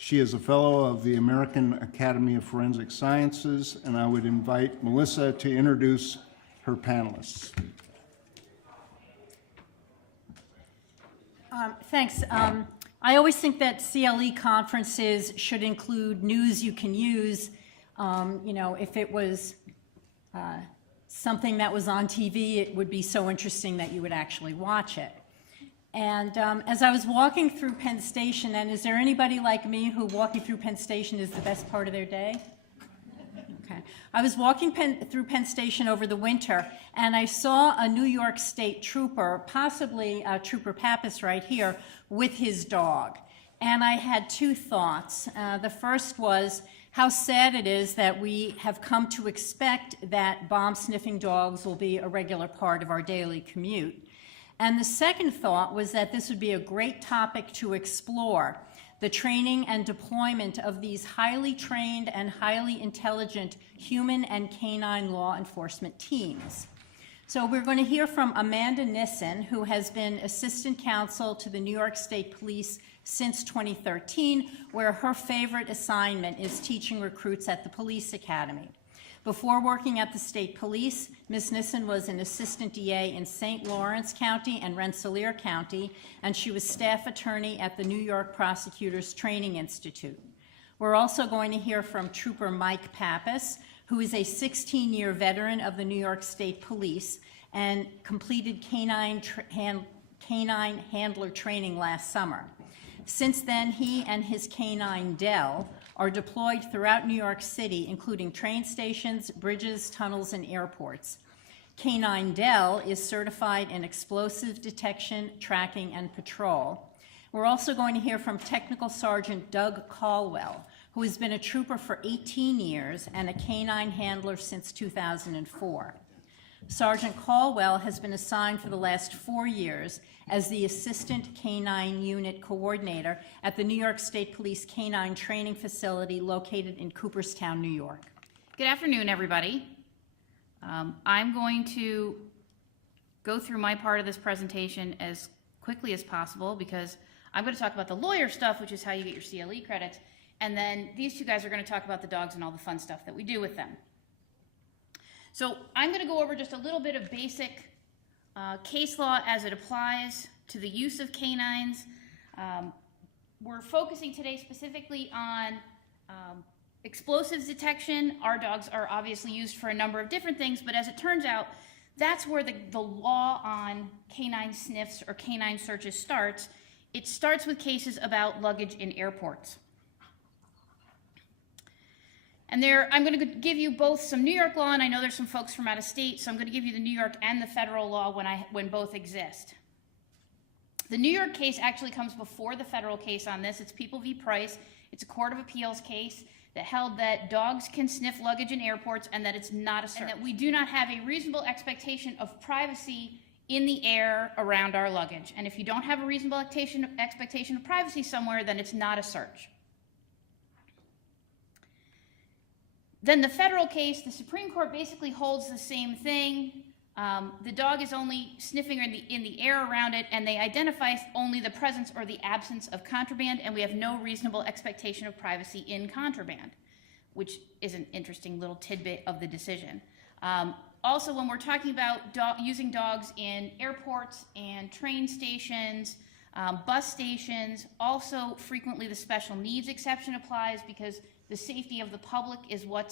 She is a fellow of the American Academy of Forensic Sciences, and I would invite Melissa to introduce her panelists. Thanks. I always think that CLE conferences should include news you can use. You know, if it was something that was on TV, it would be so interesting that you would actually watch it. And as I was walking through Penn Station, and is there anybody like me who walking through Penn Station is the best part of their day? Okay. I was walking through Penn Station over the winter, and I saw a New York State trooper, possibly Trooper Pappas right here, with his dog. And I had two thoughts. The first was how sad it is that we have come to expect that bomb-sniffing dogs will be a regular part of our daily commute. And the second thought was that this would be a great topic to explore, the training and deployment of these highly trained and highly intelligent human and canine law enforcement teams. So we're going to hear from Amanda Nissen, who has been assistant counsel to the New York State Police since 2013, where her favorite assignment is teaching recruits at the police academy. Before working at the state police, Ms. Nissen was an assistant DA in St. Lawrence County and Rensselaer County, and she was staff attorney at the New York Prosecutors Training Institute. We're also going to hear from Trooper Mike Pappas, who is a 16-year veteran of the New York State Police and completed canine handler training last summer. Since then, he and his canine, Dell, are deployed throughout New York City, including train stations, bridges, tunnels, and airports. Canine Dell is certified in explosive detection, tracking, and patrol. We're also going to hear from Technical Sergeant Doug Colwell, who has been a trooper for 18 years and a canine handler since 2004. Sergeant Colwell has been assigned for the last 4 years as the Assistant Canine Unit Coordinator at the New York State Police Canine Training Facility located in Cooperstown, New York. Good afternoon, everybody. I'm going to go through my part of this presentation as quickly as possible because I'm going to talk about the lawyer stuff, which is how you get your CLE credits, and then these two guys are going to talk about the dogs and all the fun stuff that we do with them. So I'm going to go over just a little bit of basic case law as it applies to the use of canines. We're focusing today specifically on explosives detection. Our dogs are obviously used for a number of different things, but as it turns out, that's where the law on canine sniffs or canine searches starts. It starts with cases about luggage in airports. And I'm going to give you both some New York law, and I know there's some folks from out of state, so I'm going to give you the New York and the federal law when both exist. The New York case actually comes before the federal case on this. It's People v. Price. It's a Court of Appeals case that held that dogs can sniff luggage in airports and that it's not a search. And that we do not have a reasonable expectation of privacy in the air around our luggage. And if you don't have a reasonable expectation of privacy somewhere, then it's not a search. Then the federal case, the Supreme Court basically holds the same thing. The dog is only sniffing in the air around it, and they identify only the presence or the absence of contraband, and we have no reasonable expectation of privacy in contraband, which is an interesting little tidbit of the decision. Also, when we're talking about using dogs in airports and train stations, bus stations, also frequently the special needs exception applies because the safety of the public is what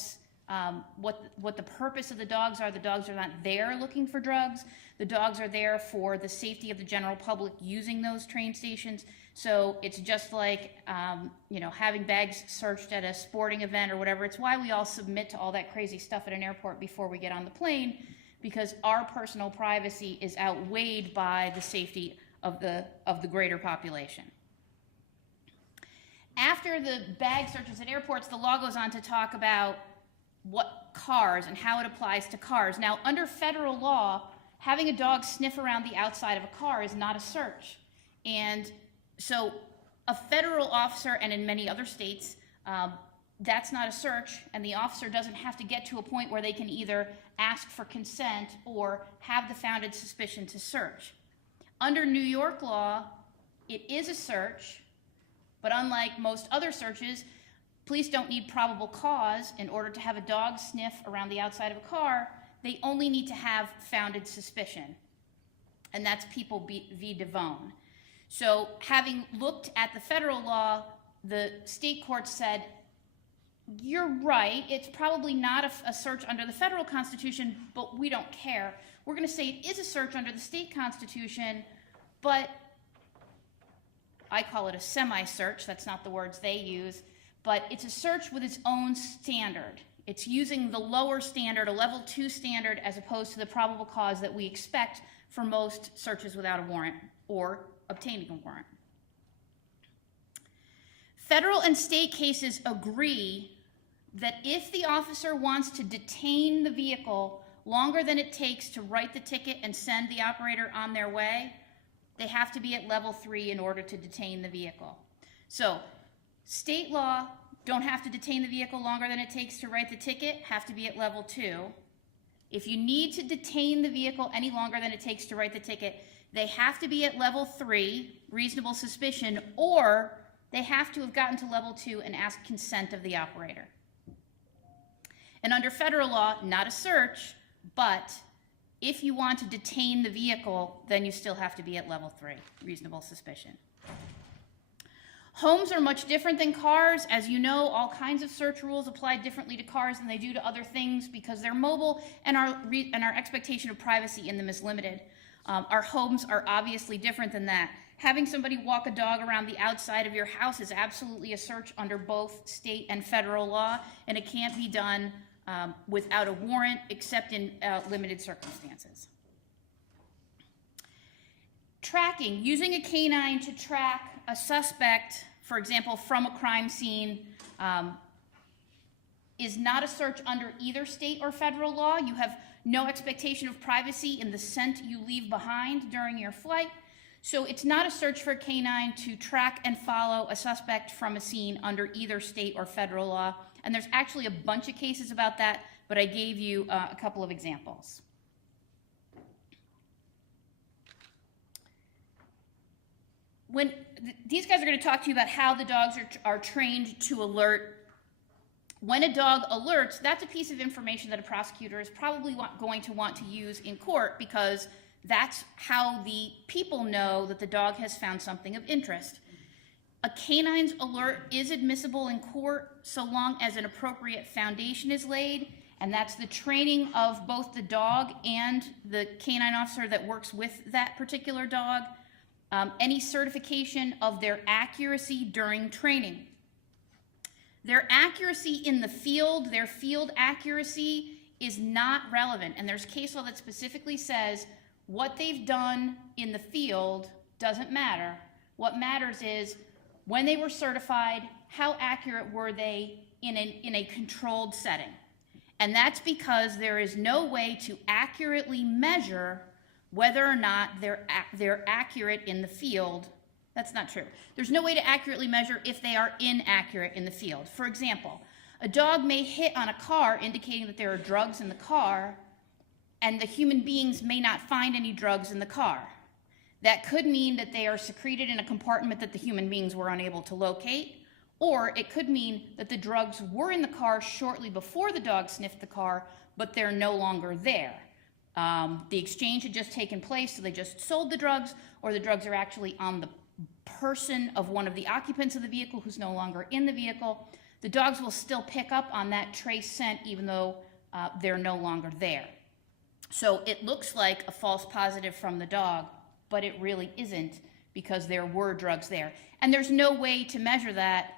the purpose of the dogs are. The dogs are not there looking for drugs. The dogs are there for the safety of the general public using those train stations. So it's just like having bags searched at a sporting event or whatever. It's why we all submit to all that crazy stuff at an airport before we get on the plane, because our personal privacy is outweighed by the safety of the greater population. After the bag searches at airports, the law goes on to talk about what cars and how it applies to cars. Now, under federal law, having a dog sniff around the outside of a car is not a search. And so a federal officer, and in many other states, that's not a search, and the officer doesn't have to get to a point where they can either ask for consent or have the founded suspicion to search. Under New York law, it is a search, But unlike most other searches, police don't need probable cause in order to have a dog sniff around the outside of a car. They only need to have founded suspicion. And that's People v. Devone. So having looked at the federal law, the state court said, you're right, it's probably not a search under the federal constitution, but we don't care. We're going to say it is a search under the state constitution, but I call it a semi-search. That's not the words they use, but it's a search with its own standard. It's using the lower standard, a level 2 standard, as opposed to the probable cause that we expect for most searches without a warrant or obtaining a warrant. Federal and state cases agree that if the officer wants to detain the vehicle longer than it takes to write the ticket and send the operator on their way, they have to be at level 3 in order to detain the vehicle. So state law, don't have to detain the vehicle longer than it takes to write the ticket, have to be at level 2. If you need to detain the vehicle any longer than it takes to write the ticket, they have to be at level 3, reasonable suspicion, or they have to have gotten to level 2 and asked consent of the operator. And under federal law, not a search, but if you want to detain the vehicle, then you still have to be at level 3, reasonable suspicion. Homes are much different than cars. As you know, all kinds of search rules apply differently to cars than they do to other things because they're mobile and our expectation of privacy in them is limited. Our homes are obviously different than that. Having somebody walk a dog around the outside of your house is absolutely a search under both state and federal law, and it can't be done without a warrant except in limited circumstances. Tracking, using a canine to track a suspect, for example, from a crime scene, is not a search under either state or federal law. You have no expectation of privacy in the scent you leave behind during your flight. So it's not a search for a canine to track and follow a suspect from a scene under either state or federal law. And there's actually a bunch of cases about that, but I gave you a couple of examples. These guys are going to talk to you about how the dogs are trained to alert. When a dog alerts, that's a piece of information that a prosecutor is probably going to want to use in court because that's how the people know that the dog has found something of interest. A canine's alert is admissible in court so long as an appropriate foundation is laid, and that's the training of both the dog and the canine officer that works with that particular dog. Any certification of their accuracy during training. Their accuracy in the field, their field accuracy is not relevant, and there's case law that specifically says what they've done in the field doesn't matter. What matters is when they were certified, how accurate were they in a controlled setting. And that's because there is no way to accurately measure whether or not they're accurate in the field. That's not true. There's no way to accurately measure if they are inaccurate in the field. For example, a dog may hit on a car indicating that there are drugs in the car, and the human beings may not find any drugs in the car. That could mean that they are secreted in a compartment that the human beings were unable to locate, or it could mean that the drugs were in the car shortly before the dog sniffed the car, but they're no longer there. The exchange had just taken place, so they just sold the drugs, or the drugs are actually on the person of one of the occupants of the vehicle who's no longer in the vehicle. The dogs will still pick up on that trace scent even though they're no longer there. So it looks like a false positive from the dog, but it really isn't because there were drugs there. And there's no way to measure that.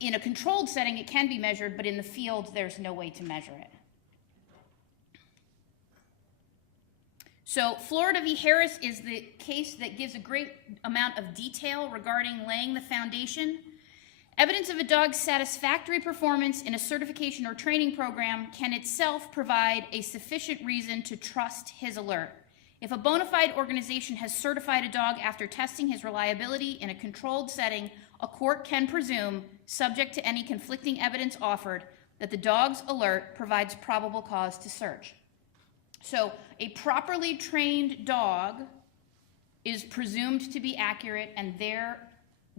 In a controlled setting, it can be measured, but in the field, there's no way to measure it. So Florida v. Harris is the case that gives a great amount of detail regarding laying the foundation. Evidence of a dog's satisfactory performance in a certification or training program can itself provide a sufficient reason to trust his alert. If a bona fide organization has certified a dog after testing his reliability in a controlled setting, a court can presume, subject to any conflicting evidence offered, that the dog's alert provides probable cause to search. So a properly trained dog is presumed to be accurate, and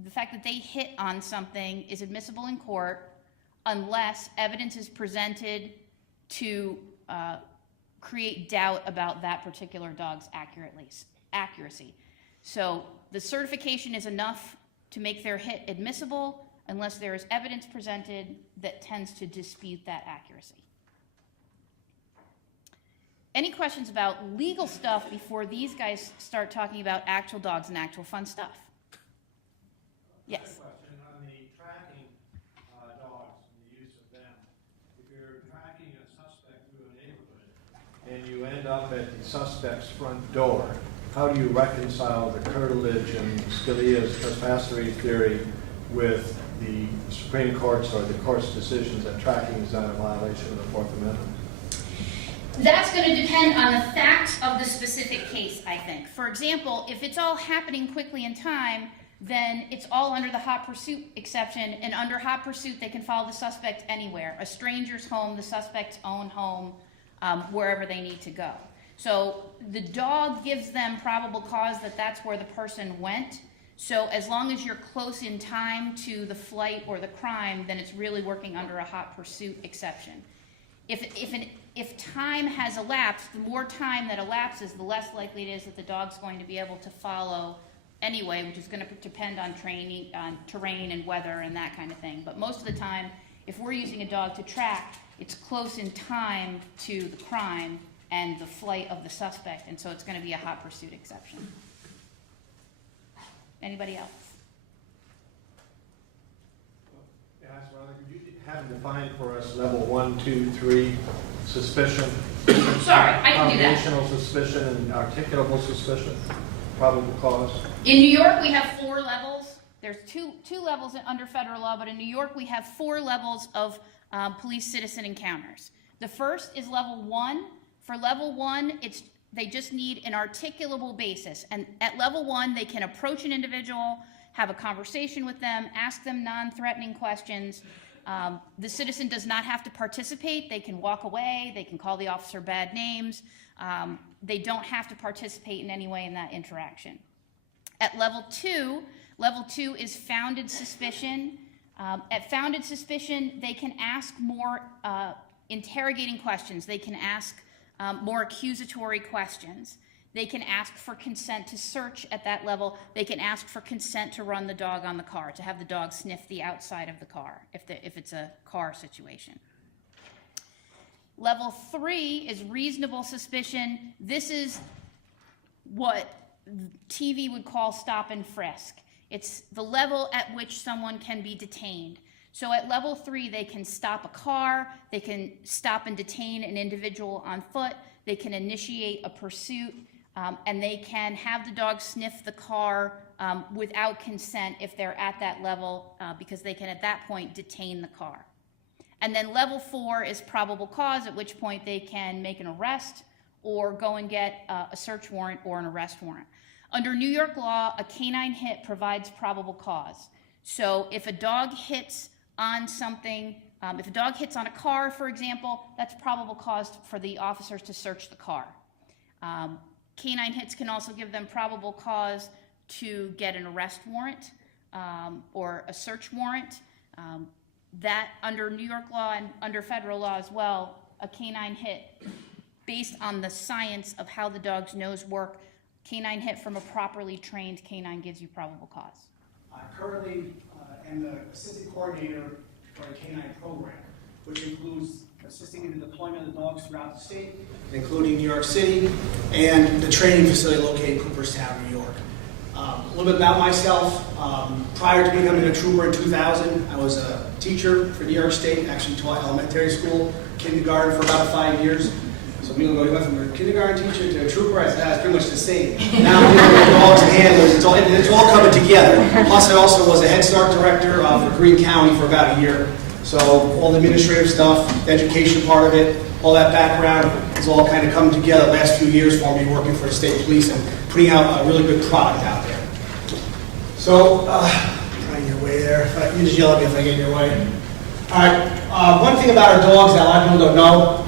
the fact that they hit on something is admissible in court unless evidence is presented to create doubt about that particular dog's accuracy. So the certification is enough to make their hit admissible unless there is evidence presented that tends to dispute that accuracy. Any questions about legal stuff before these guys start talking about actual dogs and actual fun stuff? Yes. Question on the tracking dogs and the use of them. If you're tracking a suspect through a neighborhood and you end up at the suspect's front door, how do you reconcile the curtilage and Scalia's trespassery theory with the Supreme Court's or the court's decisions that tracking is not a violation of the Fourth Amendment? That's going to depend on the facts of the specific case, I think. For example, if it's all happening quickly in time, then it's all under the hot pursuit exception, and under hot pursuit they can follow the suspect anywhere, a stranger's home, the suspect's own home, wherever they need to go. So the dog gives them probable cause that that's where the person went. So as long as you're close in time to the flight or the crime, then it's really working under a hot pursuit exception. If time has elapsed, the more time that elapses, the less likely it is that the dog's going to be able to follow anyway, which is going to depend on training, on terrain and weather and that kind of thing. But most of the time, if we're using a dog to track, it's close in time to the crime and the flight of the suspect, and so it's going to be a hot pursuit exception. Anybody else? Yes, well, could you have defined for us level 1, 2, 3 suspicion? Sorry, I can do that. Foundational suspicion and articulable suspicion, probable cause. In New York, we have 4 levels. There's two levels under federal law, but in New York, we have 4 levels of police-citizen encounters. The first is level 1. For level 1, they just need an articulable basis. And at level 1, they can approach an individual, have a conversation with them, ask them non-threatening questions. The citizen does not have to participate. They can walk away. They can call the officer bad names. They don't have to participate in any way in that interaction. At level 2 is founded suspicion. At founded suspicion, they can ask more interrogating questions. They can ask more accusatory questions. They can ask for consent to search at that level. They can ask for consent to run the dog on the car, to have the dog sniff the outside of the car, if it's a car situation. Level 3 is reasonable suspicion. This is what TV would call stop and frisk. It's the level at which someone can be detained. So at level 3, they can stop a car, they can stop and detain an individual on foot, they can initiate a pursuit, and they can have the dog sniff the car without consent if they're at that level, because they can at that point detain the car. And then level 4 is probable cause, at which point they can make an arrest or go and get a search warrant or an arrest warrant. Under New York law, a canine hit provides probable cause. So if a dog hits on something, if a dog hits on a car, for example, that's probable cause for the officers to search the car. Canine hits can also give them probable cause to get an arrest warrant or a search warrant. That under New York law and under federal law as well, a canine hit, based on the science of how the dog's nose work, canine hit from a properly trained canine gives you probable cause. I currently am the assistant coordinator for a canine program, which includes assisting in the deployment of the dogs throughout the state, including New York City, and the training facility located in Cooperstown, New York. A little bit about myself. Prior to becoming a trooper in 2000, I was a teacher for New York State, actually taught elementary school, kindergarten for about 5 years. So we went from a kindergarten teacher to a trooper. I said, that's pretty much the same. Now I'm dealing with dogs and handlers. It's all coming together. Plus, I also was a Head Start director for Greene County for about a year. So all the administrative stuff, the education part of it, all that background is all kind of coming together the last few years for me working for the state police and putting out a really good product out there. So, trying to get your way there. You just yell at me if I get in your way. All right. One thing about our dogs that a lot of people don't know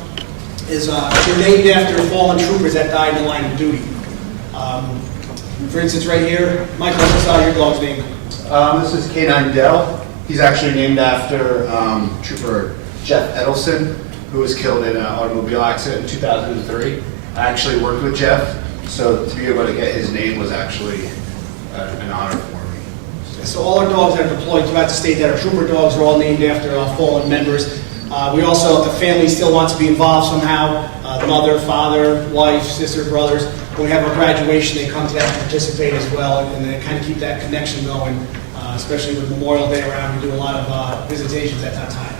is they're named after fallen troopers that died in the line of duty. For instance, right here, Michael, what's your dog's name? This is Canine Dell. He's actually named after Trooper Jeff Edelson, who was killed in an automobile accident in 2003. I actually worked with Jeff, so to be able to get his name was actually an honor for me. So all our dogs that are deployed throughout the state that are trooper dogs are all named after fallen members. We also, if the family still wants to be involved somehow, mother, father, wife, sister, brothers, when we have our graduation, they come to that and participate as well, and they kind of keep that connection going, especially with Memorial Day around. We do a lot of visitations at that time.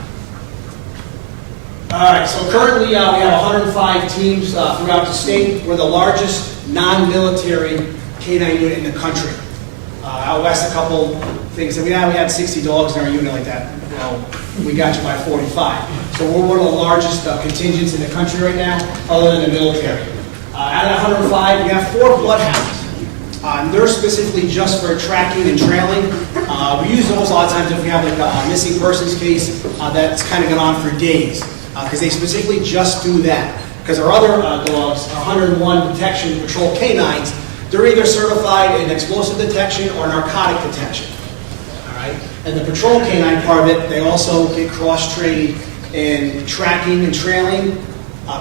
All right, so currently we have 105 teams throughout the state. We're the largest non-military canine unit in the country. I'll ask a couple things. We had 60 dogs in our unit like that. Well, we got you by 45. So we're one of the largest contingents in the country right now, other than the military. Out of 105, we have 4 bloodhounds. They're specifically just for tracking and trailing. We use those a lot of times if we have like a missing persons case that's kind of gone on for days, because they specifically just do that. Because our other dogs, 101 detection patrol canines, they're either certified in explosive detection or narcotic detection. All right? And the patrol canine part of it, they also get cross-trained in tracking and trailing,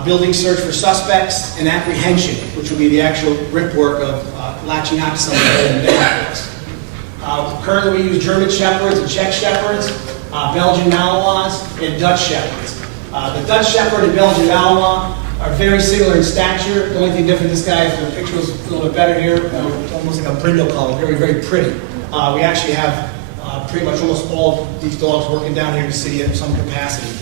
building search for suspects, and apprehension, which will be the actual grip work of latching onto somebody and holding down for us. Currently, we use German Shepherds and Czech Shepherds, Belgian Malinois, and Dutch Shepherds. The Dutch Shepherd and Belgian Malinois are very similar in stature. The only thing different, this guy, the picture was a little bit better here, almost like a brindle color, very, very pretty. We actually have pretty much almost all of these dogs working down here in the city in some capacity.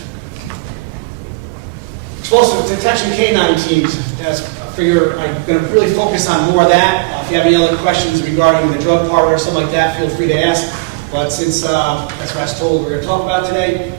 Explosive detection canine teams, as I figure I'm going to really focus on more of that. If you have any other questions regarding the drug part or something like that, feel free to ask. But since that's what I was told we're going to talk about today,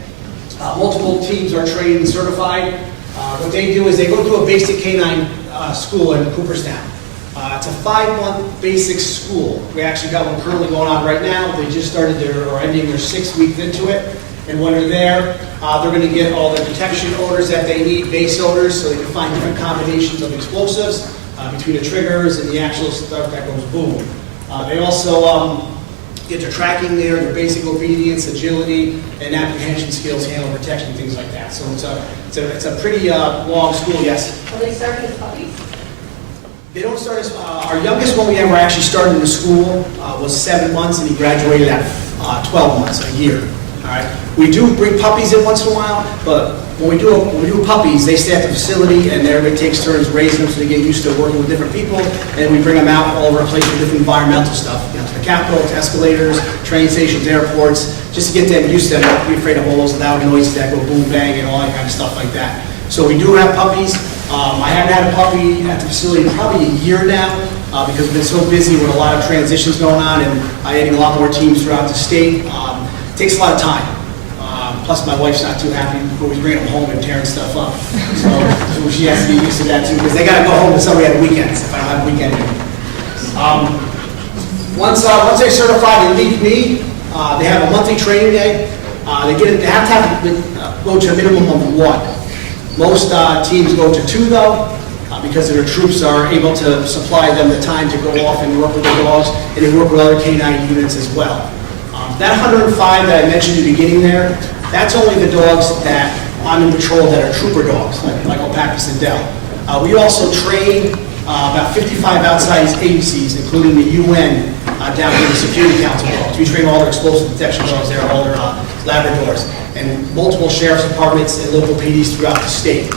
multiple teams are trained and certified. What they do is they go to a basic canine school in Cooperstown. It's a 5-month basic school. We actually got one currently going on right now. They just started or ending their 6 weeks into it. And when they're there, they're going to get all the detection orders that they need, base orders, so they can find different combinations of explosives between the triggers and the actual stuff that goes boom. They also get their tracking there, their basic obedience, agility, and apprehension skills, handle protection, things like that. So it's a pretty long school, yes. Will they start as puppies? They don't start as, our youngest one we ever actually started in the school was 7 months, and he graduated at 12 months, a year. All right. We do bring puppies in once in a while, but when we do puppies, they stay at the facility, and everybody takes turns raising them so they get used to working with different people, and we bring them out all over the place with different environmental stuff, you know, to the Capitol, to escalators, train stations, airports, just to get them used to them, not be afraid of all those loud noises that go boom, bang, and all that kind of stuff like that. So we do have puppies. I haven't had a puppy at the facility probably a year now, because we've been so busy with a lot of transitions going on and adding a lot more teams throughout the state. It takes a lot of time. Plus, my wife's not too happy always bringing them home and tearing stuff up. So she has to be used to that too, because they got to go home with somebody on the weekends if I don't have a weekend here. Once they're certified and leave me, they have a monthly training day. They have to go to a minimum of 1. Most teams go to 2 though, because their troops are able to supply them the time to go off and work with the dogs, and they work with other canine units as well. That 105 that I mentioned in the beginning there, that's only the dogs that I'm in patrol that are trooper dogs, like Michael Pappas and Dell. We also train about 55 outside agencies, including the UN, down here, the Security Council dogs. We train all their explosive detection dogs there, all their Labradors, and multiple sheriff's departments and local PDs throughout the state.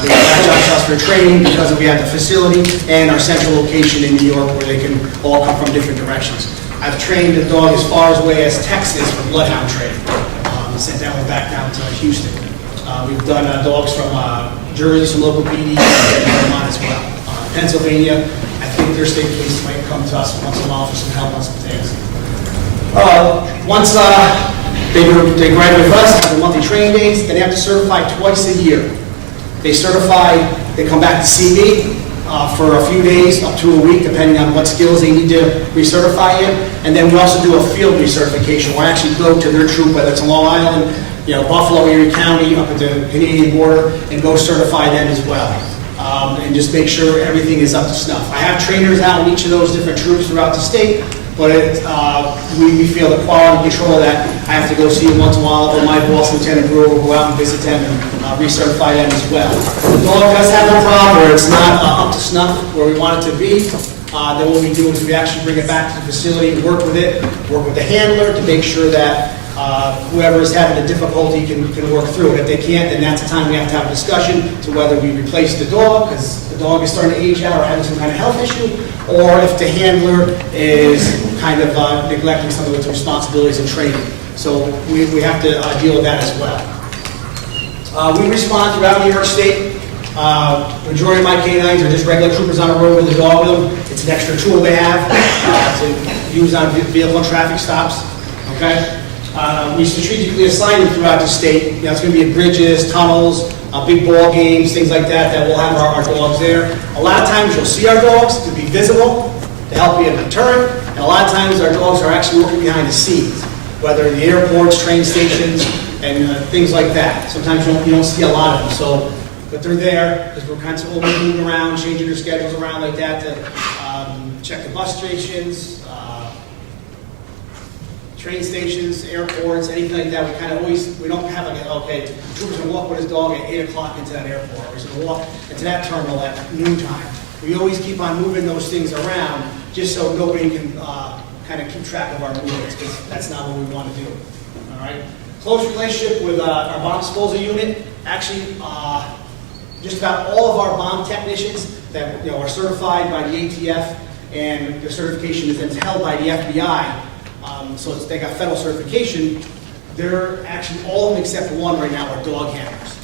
They latch on us for training because we have the facility and our central location in New York where they can all come from different directions. I've trained a dog as far away as Texas for bloodhound training. Sent that one back down to Houston. We've done dogs from Jersey, some local PD, and Vermont as well. Pennsylvania, I think their state police might come to us once in a while for some help on some things. Once they graduate with us, have the monthly training days, then they have to certify twice a year. They certify, they come back to see me for a few days, up to a week, depending on what skills they need to recertify in. And then we also do a field recertification, where I actually go to their troop, whether it's in Long Island, Buffalo, Erie County, up at the Canadian border, and go certify them as well. And just make sure everything is up to snuff. I have trainers out in each of those different troops throughout the state, but we feel the quality control that I have to go see them once in a while, or my boss, Lieutenant Brewer, will go out and visit them and recertify them as well. The dog does have a problem where it's not up to snuff where we want it to be. Then what we do is we actually bring it back to the facility and work with it, work with the handler to make sure that whoever is having a difficulty can work through it. If they can't, then that's the time we have to have a discussion to whether we replace the dog, because the dog is starting to age out or having some kind of health issue, or if the handler is kind of neglecting some of its responsibilities and training. So we have to deal with that as well. We respond throughout New York State. Majority of my canines are just regular troopers on the road with a dog with them. It's an extra tool they have to use on vehicle and traffic stops. Okay? We strategically assign them throughout the state. You know, it's going to be at bridges, tunnels, big ball games, things like that, that we'll have our dogs there. A lot of times you'll see our dogs to be visible, to help be a deterrent, and a lot of times our dogs are actually working behind the scenes, whether in the airports, train stations, and things like that. Sometimes you don't see a lot of them, so, but they're there because we're constantly moving around, changing their schedules around like that to check the bus stations, train stations, airports, anything like that. We kind of always, we don't have like, okay, the trooper's going to walk with his dog at 8 o'clock into that airport, or he's going to walk into that terminal at noontime. We always keep on moving those things around just so nobody can kind of keep track of our movements, because that's not what we want to do. All right? Close relationship with our bomb disposal unit. Actually, just about all of our bomb technicians that are certified by the ATF, and their certification is then held by the FBI. So they got federal certification. They're actually all of them except for one right now are dog handlers.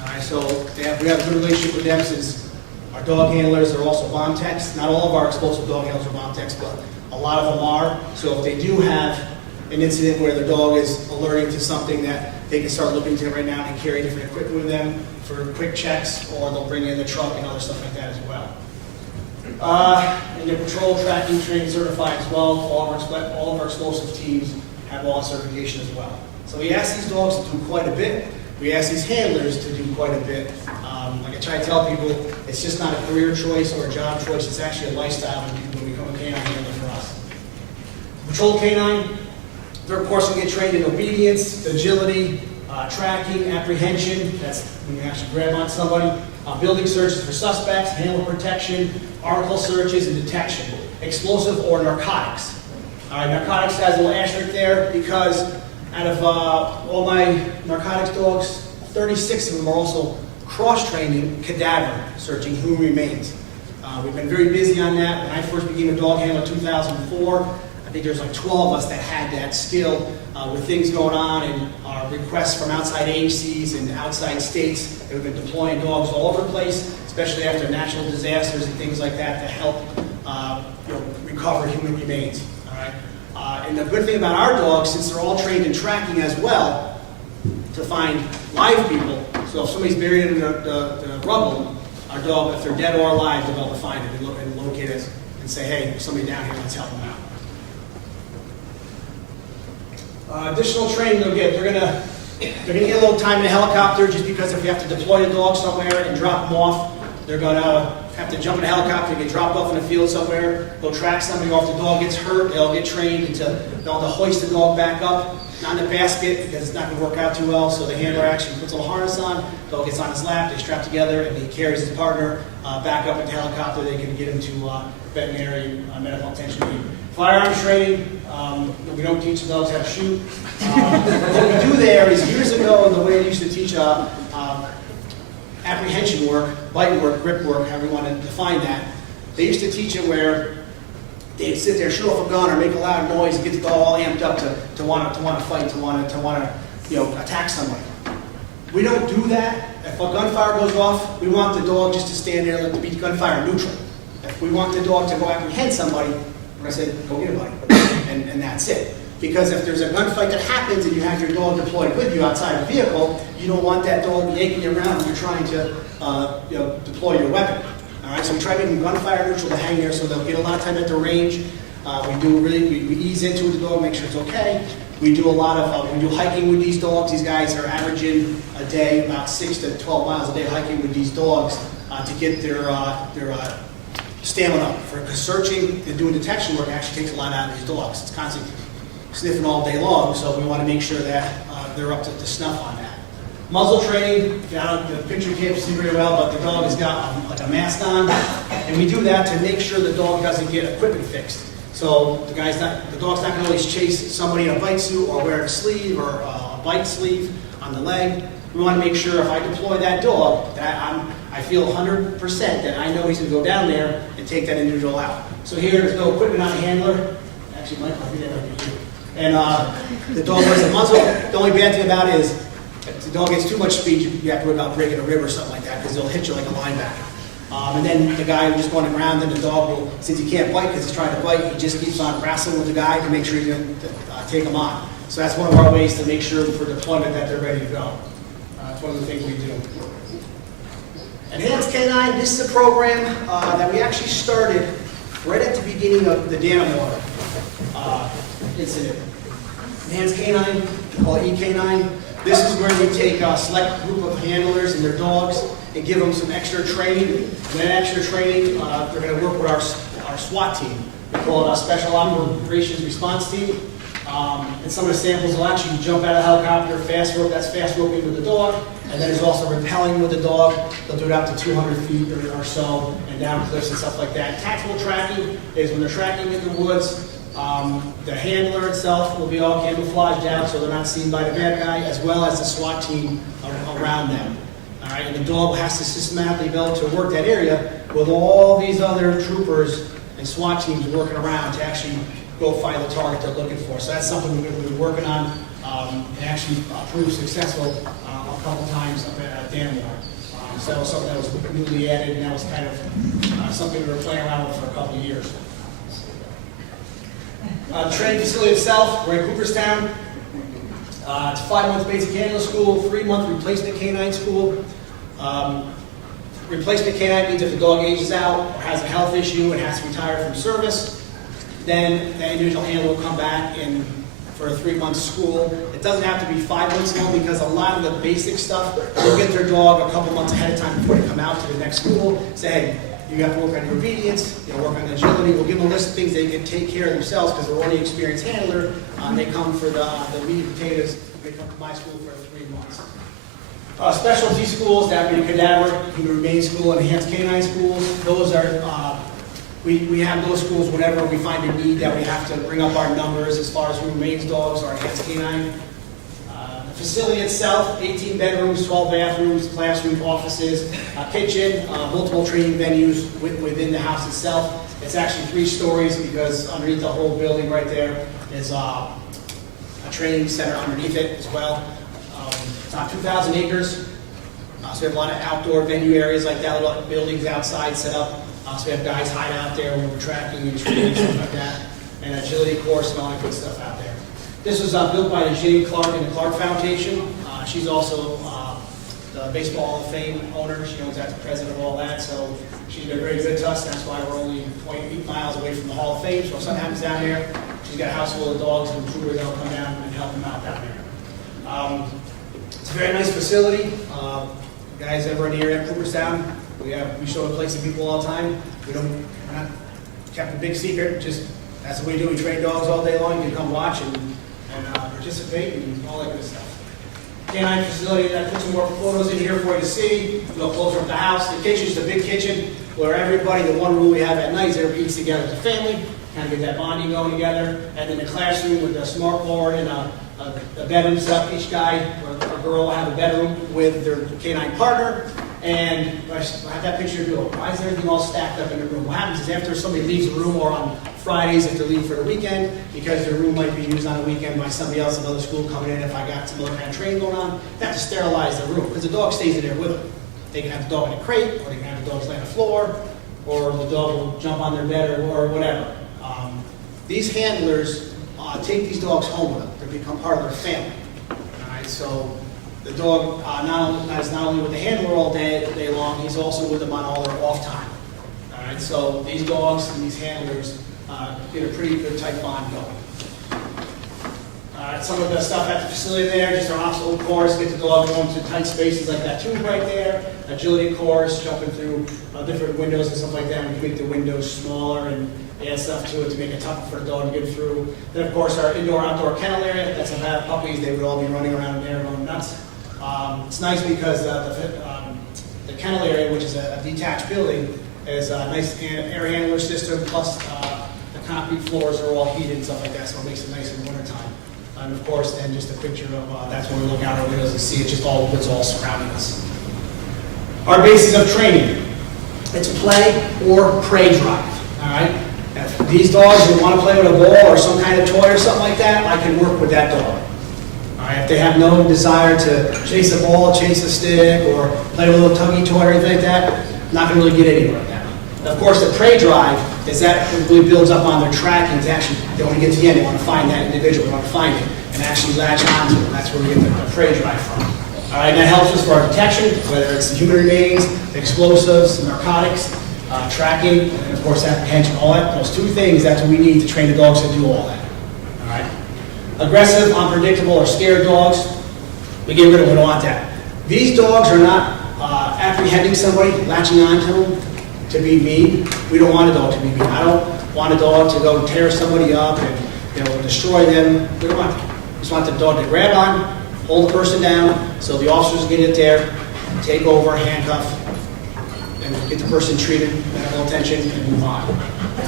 All right, so we have a good relationship with them since our dog handlers are also bomb techs. Not all of our explosive dog handlers are bomb techs, but a lot of them are. So if they do have an incident where their dog is alerting to something, that they can start looking to right now and carry different equipment with them for quick checks, or they'll bring in the truck and other stuff like that as well. And they're patrol, tracking, training, certified as well. All of our explosive teams have all certification as well. So we ask these dogs to do quite a bit. We ask these handlers to do quite a bit. Like I try to tell people, it's just not a career choice or a job choice. It's actually a lifestyle when we become a canine handler for us. Patrol canine, they're of course going to get trained in obedience, agility, tracking, apprehension. That's when you actually grab on somebody. Building searches for suspects, handler protection, article searches, and detection. Explosive or narcotics. All right, narcotics has a little asterisk there because out of all my narcotics dogs, 36 of them are also cross-trained in cadaver searching human remains. We've been very busy on that. When I first became a dog handler in 2004, I think there's like 12 of us that had that skill with things going on and requests from outside agencies and outside states. We've been deploying dogs all over the place, especially after natural disasters and things like that, to help recover human remains. All right? And the good thing about our dogs, since they're all trained in tracking as well, to find live people. So if somebody's buried in the rubble, our dog, if they're dead or alive, they'll be able to find it and locate it and say, hey, there's somebody down here, let's help them out. Additional training they'll get. They're gonna get a little time in a helicopter, just because if you have to deploy the dog somewhere and drop them off, they're gonna have to jump in a helicopter, get dropped off in a field somewhere. They'll track somebody, or if the dog gets hurt, they'll get trained to hoist the dog back up, not in the basket because it's not gonna work out too well. So the handler actually puts a little harness on, the dog gets on his lap, they strap together, and he carries his partner back up in the helicopter. They can get him to veterinary medical attention unit. Firearms training. We don't teach the dogs how to shoot. What we do there is, years ago, the way I used to teach apprehension work, bite work, grip work, however you want to define that, they used to teach it where they'd sit there, shoot off a gun, or make a loud noise and get the dog all amped up to want to fight, to want to attack somebody. We don't do that. If a gunfire goes off, we want the dog just to stand there, let the beat gunfire neutral. If we want the dog to go apprehend somebody, we're going to say, go get a buddy, and that's it. Because if there's a gunfight that happens and you have your dog deployed with you outside the vehicle, you don't want that dog yanking you around when you're trying to deploy your weapon. All right, so we try to make them gunfire neutral to hang there, so they'll get a lot of time at the range. We ease into the dog, make sure it's okay. We do a lot of we do hiking with these dogs. These guys are averaging a day about 6 to 12 miles a day hiking with these dogs to get their stamina up. Because searching and doing detection work actually takes a lot out of these dogs. It's constantly sniffing all day long, so we want to make sure that they're up to snuff on that. Muzzle training, the picture you can't see very well, but the dog has got like a mask on, and we do that to make sure the dog doesn't get equipment fixed. So the dog's not going to always chase somebody in a bite suit or wear a sleeve or a bite sleeve on the leg. We want to make sure if I deploy that dog, that I feel 100% that I know he's going to go down there and take that individual out. So here, there's no equipment on the handler. Actually, Michael, I think that might be you. And the dog wears a muzzle. The only bad thing about it is if the dog gets too much speed, you have to worry about breaking a rib or something like that because they'll hit you like a linebacker. And then the guy will just go on the ground, then the dog will, since he can't bite because he's trying to bite, he just keeps on wrestling with the guy to make sure he's going to take him on. So that's one of our ways to make sure for deployment that they're ready to go. That's one of the things we do. Enhanced Canine, this is a program that we actually started right at the beginning of the Dannemora incident. Enhanced Canine, we call it E-Canine. This is where we take a select group of handlers and their dogs and give them some extra training. And that extra training, they're going to work with our SWAT team. We call it a Special Operations Response Team. And some of the samples will actually jump out of the helicopter, fast rope, that's fast roping with the dog. And then there's also rappelling with the dog. They'll do it up to 200 feet or so, and down cliffs and stuff like that. Tactical tracking is when they're tracking in the woods. The handler itself will be all camouflaged out so they're not seen by the bad guy, as well as the SWAT team around them. All right, and the dog has to systematically be able to work that area with all these other troopers and SWAT teams working around to actually go find the target they're looking for. So that's something we're going to be working on and actually proved successful a couple times up at Dannemora. So that was something that was newly added, and that was kind of something we were playing around with for a couple of years. Training facility itself, we're in Cooperstown. It's a 5-month basic handler school, 3-month replacement canine school. Replacement canine means if the dog ages out or has a health issue and has to retire from service, then the individual handler will come back in for a 3-month school. It doesn't have to be 5 months long because a lot of the basic stuff, they'll get their dog a couple months ahead of time before they come out to the next school. Say, hey, you have to work on your obedience, work on agility. We'll give them a list of things they can take care of themselves because they're already an experienced handler. They come for the meat and potatoes. They come to my school for 3 months. Specialty schools, that would be cadaver, humane school, and enhanced canine schools. Those are, we have those schools whenever we find a need that we have to bring up our numbers as far as humane dogs or enhanced canine. The facility itself, 18 bedrooms, 12 bathrooms, classrooms, offices, kitchen, multiple training venues within the house itself. It's actually 3 stories because underneath the whole building right there is a training center underneath it as well. It's on 2,000 acres, so we have a lot of outdoor venue areas like that, a lot of buildings outside set up. So we have guys hide out there when we're tracking and training and stuff like that, and agility course and all that good stuff out there. This was built by Jane Clark and the Clark Foundation. She's also the Baseball Hall of Fame owner. She owns that, the president of all that. So she's been very good to us. That's why we're only 0.8 miles away from the Hall of Fame. So if something happens down there, she's got a house full of dogs and troopers that'll come down and help them out down there. It's a very nice facility. Guys ever in the area of Cooperstown, we show the place to people all the time. We're not kept a big secret. Just that's what we do. We train dogs all day long. You can come watch and participate and all that good stuff. Canine facility, I put some more photos in here for you to see. A little closer up the house. The kitchen's the big kitchen where everybody, the one rule we have at night is everybody eats together as a family, kind of get that bonding going together. And then the classroom with a smart board and a bedroom set up. Each guy or girl will have a bedroom with their canine partner. And I have that picture of you. Why is everything all stacked up in the room? What happens is after somebody leaves the room or on Fridays if they're leaving for the weekend, because their room might be used on a weekend by somebody else, another school coming in, if I got some other kind of training going on, they have to sterilize the room because the dog stays in there with them. They can have the dog in a crate, or they can have the dogs lay on the floor, or the dog will jump on their bed or whatever. These handlers take these dogs home with them. They become part of their family. All right, so the dog is not only with the handler all day long, he's also with them on all their off time. All right, so these dogs and these handlers get a pretty good tight bond going. Some of the stuff at the facility there, just our obstacle course, get the dog going to tight spaces like that tube right there, agility course, jumping through different windows and stuff like that. We can make the windows smaller and add stuff to it to make it tougher for the dog to get through. Then of course our indoor-outdoor kennel area, that's if I have puppies, they would all be running around in there going nuts. It's nice because the kennel area, which is a detached building, is a nice air handler system, plus the concrete floors are all heated and stuff like that, so it makes it nice in the wintertime. And of course, then just a picture of, that's when we look out our windows and see it's just all what's all surrounding us. Our basis of training, it's play or prey drive, all right? If these dogs would want to play with a ball or some kind of toy or something like that, I can work with that dog. All right, if they have no desire to chase a ball, chase a stick, or play with a little tuggy toy or anything like that, I'm not going to really get anywhere with that. Of course, the prey drive is that really builds up on their tracking to actually, they want to get to the end, they want to find that individual, they want to find it, and actually latch onto it. That's where we get the prey drive from. All right, and that helps us for our detection, whether it's human remains, explosives, narcotics, tracking, and of course apprehension, all that. Those two things, that's what we need to train the dogs to do all that. All right. Aggressive, unpredictable, or scared dogs, we get rid of, we don't want that. These dogs are not apprehending somebody, latching onto them to be mean. We don't want a dog to be mean. I don't want a dog to go tear somebody up and destroy them. We don't want that. We just want the dog to grab on, hold the person down, so the officers get it there, take over, handcuff, and get the person treated, medical attention, and move on. All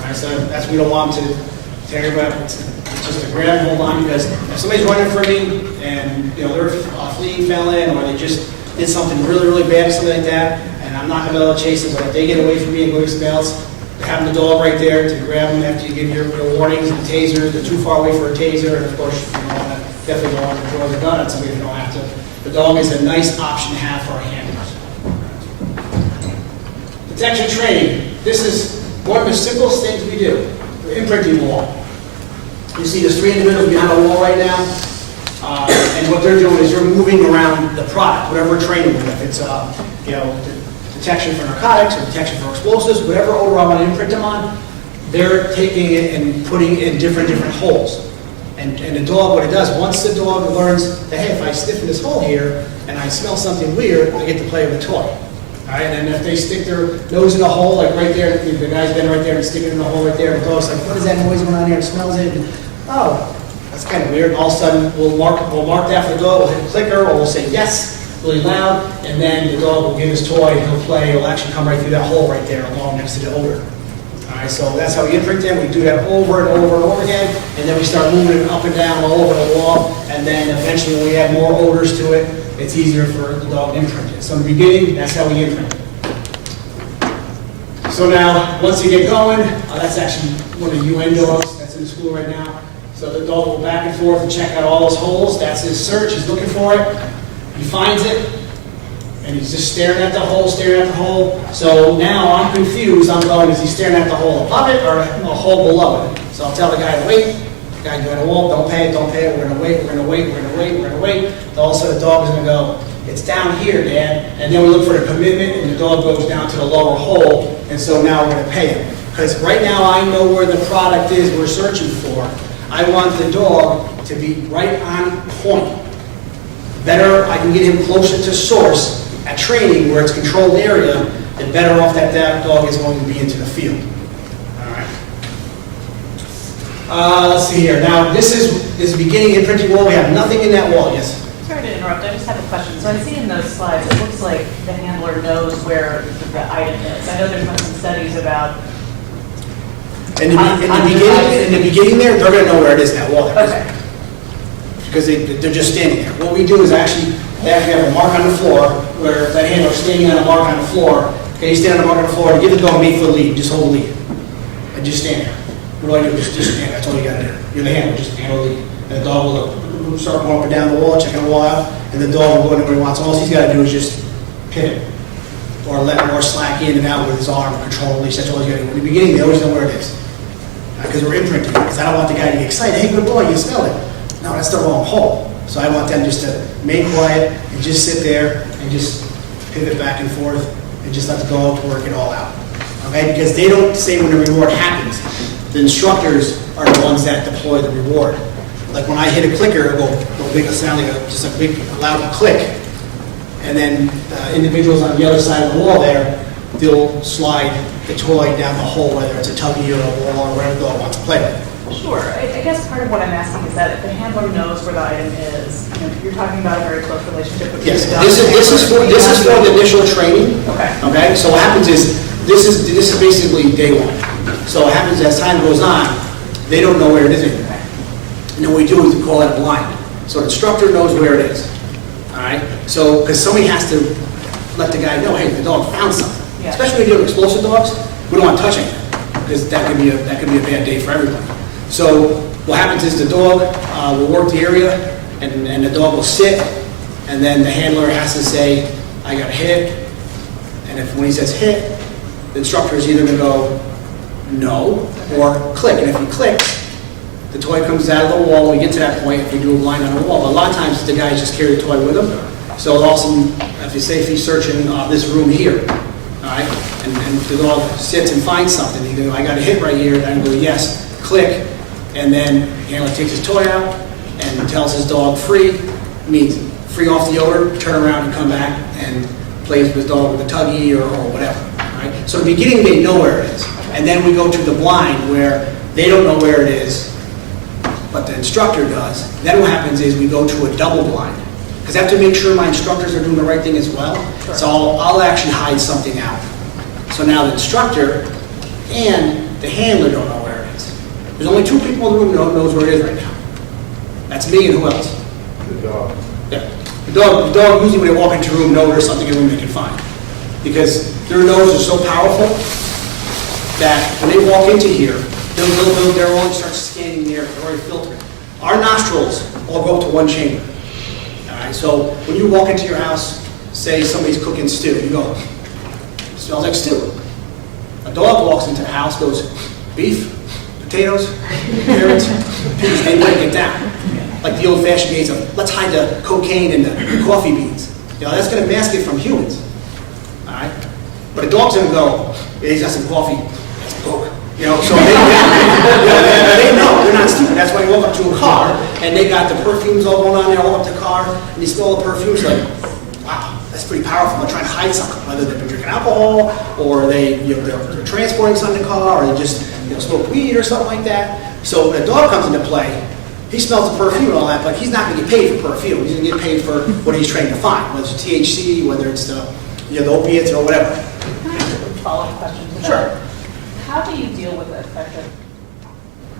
right, so that's, we don't want them to tear you up. It's just a grab, hold on, because if somebody's running from me and they're a fleeing felon, or they just did something really, really bad or something like that, and I'm not going to be able to chase them, but if they get away from me and go to somebody else, having the dog right there to grab them after you give your warnings and taser, they're too far away for a taser, and of course, definitely don't want to draw the gun at somebody if you don't have to. The dog is a nice option to have for our handlers. Detection training. This is one of the simplest things we do. The imprinting wall. You see there's 3 individuals behind a wall right now, and what they're doing is they're moving around the product, whatever we're training with. If it's detection for narcotics or detection for explosives, whatever odor I want to imprint them on, they're taking it and putting it in different holes. And the dog, what it does, once the dog learns that, hey, if I stiffen this hole here and I smell something weird, I get to play with a toy. All right, and if they stick their nose in a hole, like right there, the guy's been right there and sticking in the hole right there, and the dog's like, what is that noise going on here? It smells it. And, oh, that's kind of weird. And all of a sudden, we'll mark that for the dog, we'll hit a clicker, or we'll say yes, really loud, and then the dog will get his toy and he'll play. He'll actually come right through that hole right there along next to the odor. All right, so that's how we imprint them. We do that over and over and over again, and then we start moving it up and down all over the wall, and then eventually when we add more odors to it, it's easier for the dog to imprint it. So in the beginning, that's how we imprint it. So now, once you get going, that's actually one of the UN dogs that's in the school right now. So the dog will go back and forth and check out all those holes. That's his search. He's looking for it. He finds it, and he's just staring at the hole, staring at the hole. So now I'm confused. I'm going, is he staring at the hole above it or a hole below it? So I'll tell the guy to wait. The guy going to wall, don't pay it, we're going to wait, we're going to wait, we're going to wait, we're going to wait. All of a sudden the dog is going to go, it's down here, Dad. And then we look for the commitment, and the dog goes down to the lower hole, and so now we're going to pay him. Because right now I know where the product is we're searching for. I want the dog to be right on point. Better, I can get him closer to source at training where it's controlled area, the better off that dog is going to be into the field. All right. Let's see here. Now, this is beginning imprinting wall. We have nothing in that wall. Yes? Sorry to interrupt. I just have a question. So I see in those slides, it looks like the handler knows where the item is. I know there's been some studies about... In the beginning there, they're going to know where it is in that wall. Okay. Because they're just standing there. What we do is actually, they actually have a mark on the floor where that handler's standing on a mark on the floor. Okay, you stand on a mark on the floor and give the dog an 8-foot lead. Just hold the lead. And just stand there. What do I do? Just stand. That's all you got to do. You're the handler. Just handle the lead. And the dog will start going up and down the wall, checking the wall out, and the dog will go anywhere he wants. All he's got to do is just pivot or let more slack in and out with his arm, control release. That's all he's got to do. In the beginning, they always know where it is. Because we're imprinting it. Because I don't want the guy to get excited. Hey, good boy, you smell it. No, that's the wrong hole. So I want them just to remain quiet and just sit there and just pivot back and forth and just let the dog work it all out. Okay? Because they don't say when the reward happens. The instructors are the ones that deploy the reward. like when I hit a clicker, it'll make a sound like just a big loud click. And then individuals on the other side of the wall there, they'll slide the toy down the hole, whether it's a tuggy or a wall or whatever the dog wants to play with. Sure. I guess part of what I'm asking is that if the handler knows where the item is, you're talking about a very close relationship with Yes, the dog. this is for the initial training. Okay. Okay, so what happens is, this is basically day one. So what happens as time goes on, they don't know where it is anymore. And then what we do is we call that a blind. So the instructor knows where it is. All right? So, because somebody has to let the guy know, hey, the dog found something. Yeah. Especially when you're dealing with explosive dogs, we don't want touching it, because that could be a bad day for everybody. So what happens is the dog will work the area, and the dog will sit, and then the handler has to say, I got hit. And when he says hit, the instructor is either going to go no or click. And if he clicks, the toy comes out of the wall. When we get to that point, if we do a blind on the wall, but a lot of times the guys just carry the toy with them. So also, if you say if he's searching this room here, all right, and the dog sits and finds something, he goes, I got a hit right here, and I go, yes, click, and then the handler takes his toy out and tells his dog free, means free off the odor, turn around and come back and plays with his dog with a tuggy or whatever. Right? So in the beginning, they know where it is. And then we go to the blind where they don't know where it is, but the instructor does. Then what happens is we go to a double blind. Because I have to make sure my instructors are doing the right thing as well. Sure. So I'll actually hide something out. So now the instructor and the handler don't know where it is. There's only two people in the room who knows where it is right now. That's me and who else? The dog. Yeah. The dog usually when they walk into a room knows there's something in the room they can find. Because their nose is so powerful that when they walk into here, they're all start scanning the air, they're already filtering. Our nostrils all go up to one chamber. All right, so when you walk into your house, say somebody's cooking stew, you go, it smells like stew. A dog walks into the house, goes, beef, potatoes, carrots, peas, they break it down. Like the old-fashioned days of, let's hide the cocaine and the coffee beans. That's going to mask it from humans. All right? But a dog's going to go, yeah, he's got some coffee, that's coke. So they know, they're not stupid. That's why you walk up to a car, and they got the perfumes all going on there, all up the car, and you smell the perfumes, like, wow, that's pretty powerful. They're trying to hide something, whether they've been drinking alcohol, or they're transporting something in the car, or they just smoke weed or something like that. So when a dog comes into play, he smells the perfume and all that, but he's not going to get paid for perfume. He's going to get paid for what he's trained to find, whether it's THC, whether it's the opiates or whatever. Can I ask a follow-up question to that? Sure. How do you deal with the effect of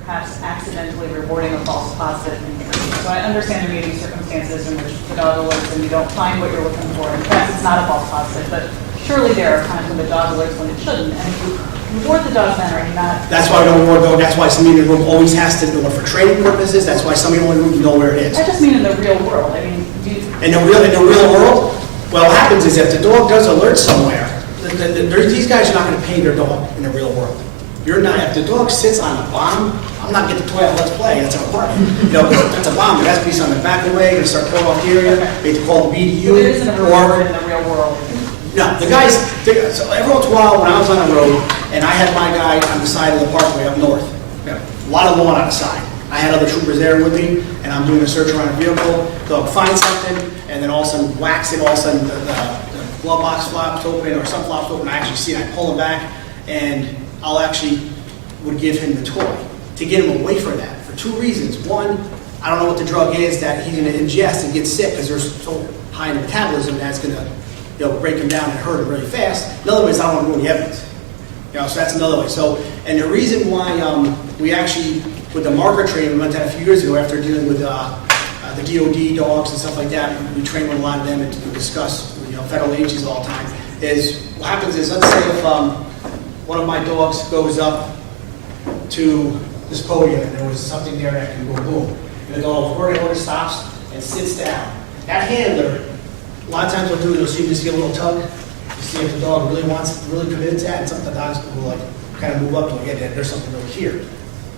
perhaps accidentally rewarding a false positive information? So I understand there may be circumstances in which the dog alerts and you don't find what you're looking for, and perhaps it's not a false positive, but surely there are times when the dog alerts when it shouldn't, and if you reward the dog then, are you not? That's why I don't reward dog. That's why somebody in the room always has to know it for training purposes. That's why somebody in the room know where it is. I just mean in the real world. I mean, do you... In the real world, well, what happens is if the dog does alert somewhere, these guys are not going to pay their dog in the real world. You're not. If the dog sits on a bomb, I'm not getting the toy out. Let's play. That's an apartment. That's a bomb. There has to be something back away. You're going to start pulling off the area. We have to call the BDU. So there isn't a reward in the real world. No, the guys. So every once in a while, when I was on the road, and I had my guy on the side of the parkway up north, a lot of lawn on the side. I had other troopers there with me, and I'm doing a search around a vehicle. They'll find something, and then all of a sudden whacks it. All of a sudden the glove box flops open, or some flops open. I actually see it. I pull him back, and I'll actually would give him the toy to get him away from that for two reasons. One, I don't know what the drug is that he's going to ingest and get sick because they're so high in metabolism that's going to break him down and hurt him really fast. Another way is I don't want to ruin the evidence. So that's another way. So, and the reason why we actually, with the marker training, we went to that a few years ago after dealing with the DOD dogs and stuff like that. We train with a lot of them and discuss federal agencies all the time. Is what happens is, let's say if one of my dogs goes up to this podium and there was something there that can go boom, and the dog order stops and sits down. That handler, a lot of times what they'll do is you'll just get a little tug to see if the dog really committed to that, and sometimes the dogs will like kind of move up to like, yeah, there's something over here.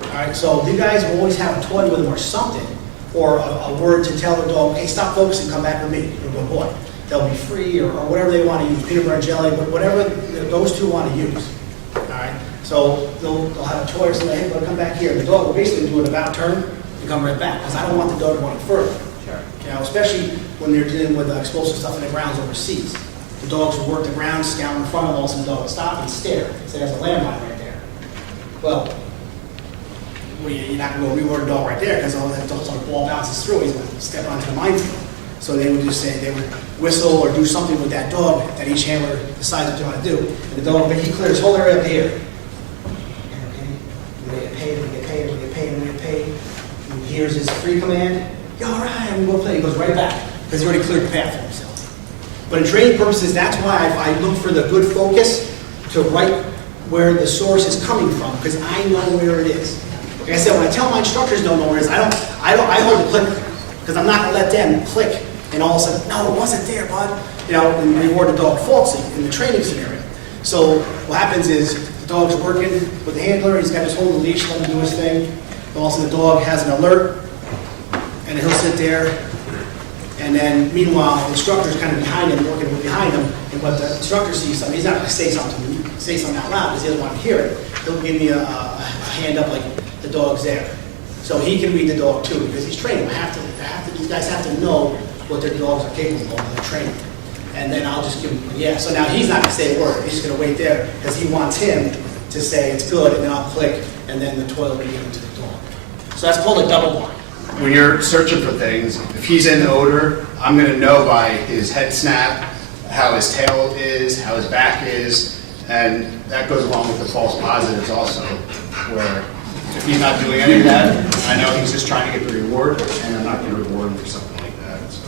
All right, so you guys will always have a toy with them or something, or a word to tell the dog, hey, stop focusing, come back with me. You'll go, boy. They'll be free or whatever they want to use, peanut butter jelly, whatever those two want to use. All right, so they'll have a toy or something, hey, come back here. The dog will basically do an about turn and come right back, because I don't want the dog going further. Sure. You know, especially when they're dealing with explosive stuff in the grounds overseas. The dogs will work the ground, scout in front of them, all of a sudden the dog will stop and stare. Say, there's a landmine right there. Well, you're not going to reward a dog right there, because all that dog's on the ball bounces through, he's going to step onto the minefield. So they would just say, they would whistle or do something with that dog that each handler decides what they want to do. And the dog, he clears his whole area up here. And they get paid, we get paid, we get paid, we get paid. He hears his free command, yeah, all right, I'm going to go play. He goes right back, because he already cleared the path for himself. But in training purposes, that's why I look for the good focus to right where the source is coming from, because I know where it is. Like I said, when I tell my instructors don't know where it is, I hold the clicker, because I'm not going to let them click and all of a sudden, no, it wasn't there, bud. You know, and reward the dog falsely in the training scenario. So what happens is the dog's working with the handler, he's got his whole leash, let him do his thing. But also the dog has an alert, and he'll sit there. And then meanwhile, the instructor's kind of behind him, working behind him. And what the instructor sees something, he's not going to say something out loud because he doesn't want to hear it. He'll give me a hand up like the dog's there. So he can read the dog too, because he's training. These guys have to know what their dogs are capable of when they're training. And then I'll just give him, yeah. So now he's not going to say a word. He's just going to wait there because he wants him to say it's good, and then I'll click, and then the toy will be given to the dog. So that's called a double blind. When you're searching for things, if he's in odor, I'm going to know by his head snap, how his tail is, how his back is, and that goes along with the false positives also, where if he's not doing any of that, I know he's just trying to get the reward, and I'm not going to reward him for something like that. So.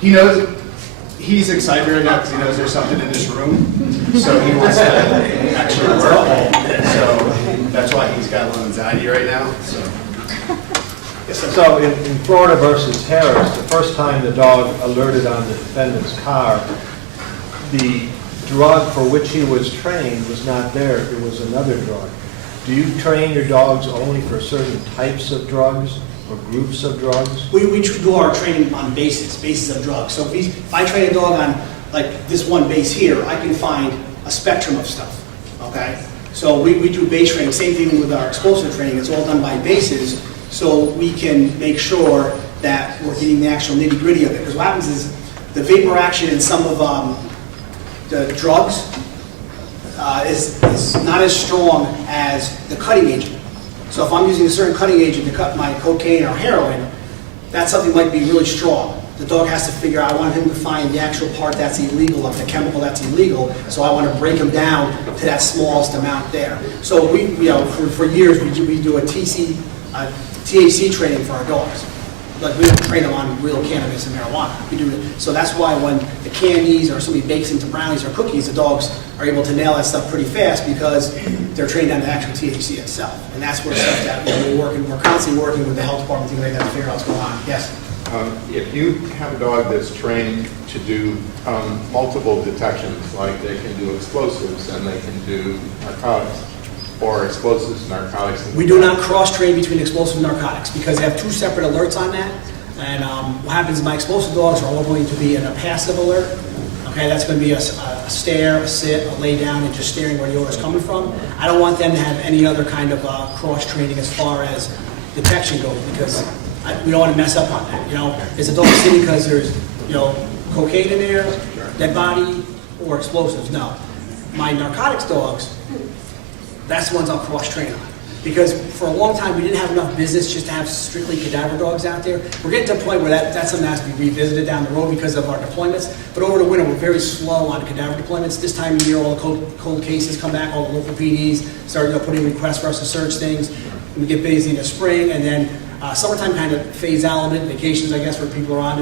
He knows, he's excited right now because he knows there's something in this room, so he wants to actually work. So that's why he's got a little anxiety right now. So in Florida versus Harris, the first time the dog alerted on the defendant's car, the drug for which he was trained was not there. It was another drug. Do you train your dogs only for certain types of drugs or groups of drugs? We do our training on bases of drugs. So if I train a dog on like this one base here, I can find a spectrum of stuff, okay? So we do base training, same thing with our explosive training, it's all done by bases, so we can make sure that we're getting the actual nitty gritty of it. Because what happens is the vapor action in some of the drugs is not as strong as the cutting agent. So if I'm using a certain cutting agent to cut my cocaine or heroin, that something might be really strong. The dog has to figure out, I want him to find the actual part that's illegal, of the chemical that's illegal, so I want to break him down to that smallest amount there. So we for years, we do a THC training for our dogs. Like we don't train them on real cannabis and marijuana. We do it. So that's why when the candies or somebody bakes into brownies or cookies, the dogs are able to nail that stuff pretty fast because they're trained on the actual THC itself. And that's where stuff that we're constantly working with the health department, things like that, to figure out what's going on. Yes. If you have a dog that's trained to do multiple detections, like they can do explosives and they can do narcotics, or explosives, narcotics. We do not cross-train between explosive and narcotics because they have two separate alerts on that. And what happens is my explosive dogs are all going to be in a passive alert. Okay, that's going to be a stare, a sit, a lay down, and just staring where the odor is coming from. I don't want them to have any other kind of cross-training as far as detection goes because we don't want to mess up on that. You know, is the dog sitting because there's cocaine in there, dead body, or explosives? No. My narcotics dogs, that's the ones I'll cross-train on. Because for a long time, we didn't have enough business just to have strictly cadaver dogs out there. We're getting to a point where that's something that has to be revisited down the road because of our deployments. But over the winter, we're very slow on cadaver deployments. This time of year, all the cold cases come back, all the local PDs start putting requests for us to search things. And we get busy in the spring, and then summertime kind of fades out a little bit, vacations, I guess, where people are on,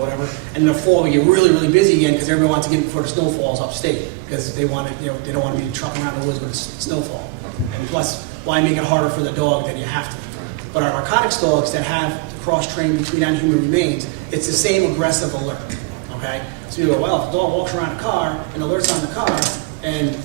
whatever. And in the fall, we get really, really busy again because everyone wants to get before the snow falls upstate because they want to, they don't want to be trucking around the woods when it's snowfall. And plus, why make it harder for the dog than you have to? But our narcotics dogs that have cross-trained between non-human remains, it's the same aggressive alert, okay? So you go, well, if the dog walks around a car and alerts on the car and,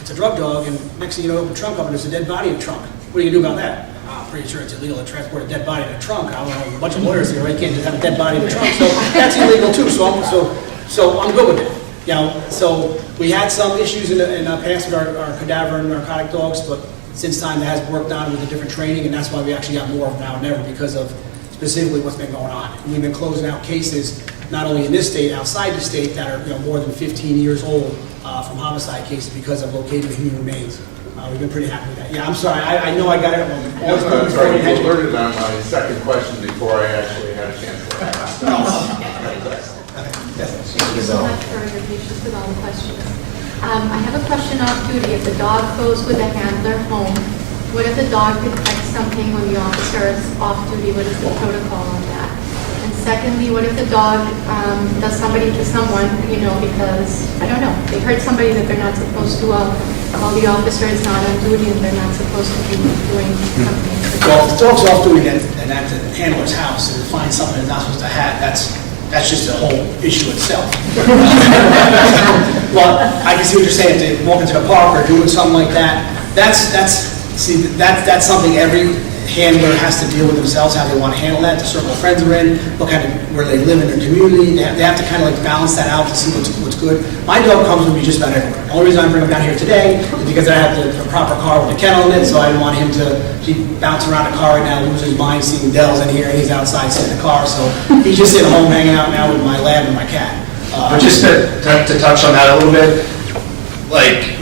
it's a drug dog and next thing you know, open the trunk up and there's a dead body in the trunk. What do you do about that? I'm pretty sure it's illegal to transport a dead body in a trunk. I don't know, a bunch of lawyers here, right? You can't just have a dead body in the trunk. So that's illegal too, so I'm good with it. So we had some issues in the past with our cadaver and narcotic dogs, but since time that has worked on with the different training, and that's why we actually got more of them now than ever, because of specifically what's been going on. And we've been closing out cases, not only in this state, outside the state, that are more than 15 years old from homicide cases because of located human remains. We've been pretty happy with that. Yeah, I'm sorry, I know I got it wrong. That's what I'm sorry, you alerted on my second question before I actually had a chance to ask. Thank you so much for your patience with all the questions. I have a question off duty. If the dog goes with a handler home, what if the dog detects something when the officer is off duty? What is the protocol on that? And secondly, what if the dog does somebody to someone, because, I don't know, they hurt somebody that they're not supposed to, while the officer is not on duty and they're not supposed to be doing something. Well, if the dog's off duty and at the handler's house and finds something it's not supposed to have, that's just a whole issue itself. Well, I can see what you're saying. If they walk into the park or doing something like that, that's something every handler has to deal with themselves, how they want to handle that, the circle of friends they're in, where they live in their community. They have to kind of like balance that out to see what's good. My dog comes with me just about everywhere. The only reason I bring him down here today is because I have the proper car with a kennel in it, so I didn't want him to keep bouncing around the car right now, lose his mind, seeing Dell's in here, and he's outside sitting in the car. So he's just sitting home hanging out now with my lab and my cat. But just to touch on that a little bit, like,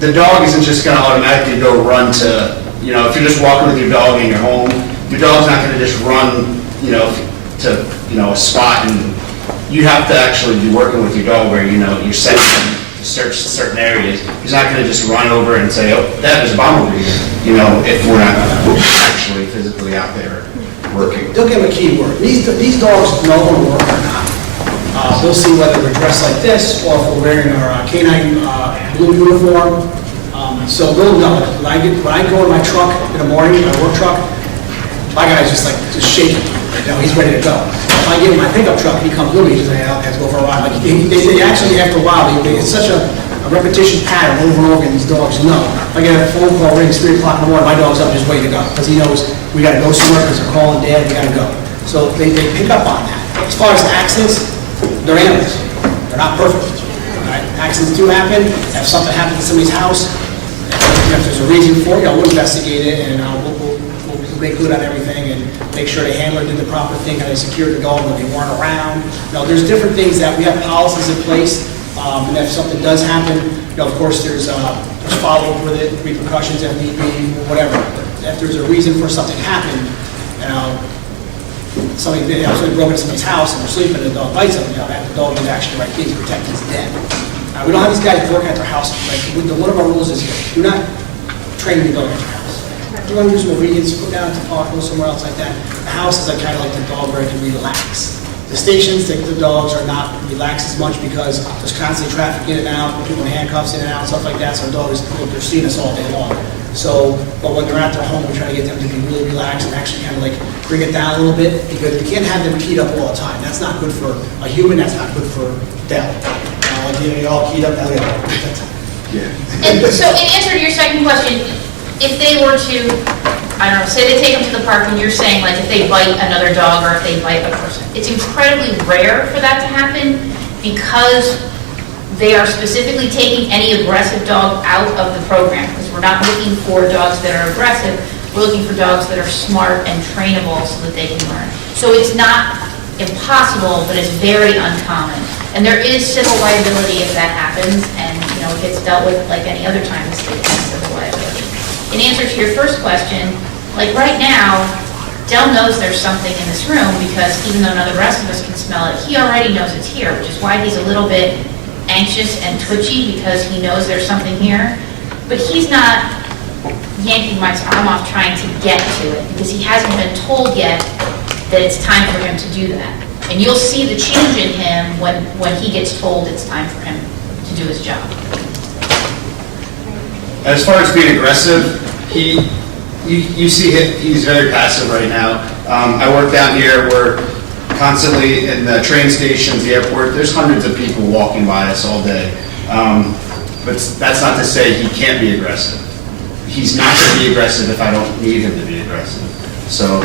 the dog isn't just going to automatically go run to, if you're just walking with your dog in your home, your dog's not going to just run, to, a spot, and you have to actually be working with your dog where, you're setting him to search certain areas. He's not going to just run over and say, oh, there's a bomb over here, if we're not actually physically out there working. They'll give them a key word. These dogs know when to work or not. They'll see whether we're dressed like this or if we're wearing our canine blue uniform. So they'll know. When I go in my truck in the morning, my work truck, my guy's just shaking. He's ready to go. If I give him my pickup truck, he comes with me. He says, "Hey, I have to go for a ride." Like they actually, after a while, it's such a repetition pattern over and over again. These dogs know. If I get a phone call rings 3 o'clock in the morning, my dog's up just waiting to go because he knows we got to go somewhere because they're calling Dad. We got to go. So they pick up on that. As far as accidents, they're animals. They're not perfect. All right? Accidents do happen. If something happens to somebody's house, if there's a reason for it, we'll investigate it and we'll make good on everything and make sure the handler did the proper thing, how they secured the dog when they weren't around. There's different things that we have policies in place, and if something does happen, of course there's follow-up with it, repercussions if need be, whatever. But if there's a reason for something to happen, somebody broke into somebody's house and they're sleeping and the dog bites them, that the dog is actually the right thing to protect his dead. We don't have these guys working at their house. One of our rules is here, do not train the dog at your house. If you want to do some obedience, go down to the park, go somewhere else like that. The house is kind of like the dog where it can relax. The stations, the dogs are not relaxed as much because there's constantly traffic in and out, people in handcuffs in and out, stuff like that, so the dog they're seeing us all day long. So, but when they're at their home, we try to get them to be really relaxed and actually kind of bring it down a little bit because we can't have them keyed up all the time. That's not good for a human, that's not good for them. They all keyed up, now they all. Yeah. And so in answer to your second question, if they were to, I don't know, say they take them to the park and you're saying if they bite another dog or if they bite a person, it's incredibly rare for that to happen because they are specifically taking any aggressive dog out of the program because we're not looking for dogs that are aggressive, we're looking for dogs that are smart and trainable so that they can learn. So it's not impossible, but it's very uncommon. And there is civil liability if that happens, and it gets dealt with like any other time the state has civil liability. In answer to your first question, right now, Del knows there's something in this room because even though none of the rest of us can smell it, he already knows it's here, which is why he's a little bit anxious and twitchy because he knows there's something here. But he's not yanking my arm off trying to get to it because he hasn't been told yet that it's time for him to do that. And you'll see the change in him when he gets told it's time for him to do his job. As far as being aggressive, you see he's very passive right now. I work down here. We're constantly in the train stations, the airport. There's hundreds of people walking by us all day. But that's not to say he can't be aggressive. He's not going to be aggressive if I don't need him to be aggressive. So,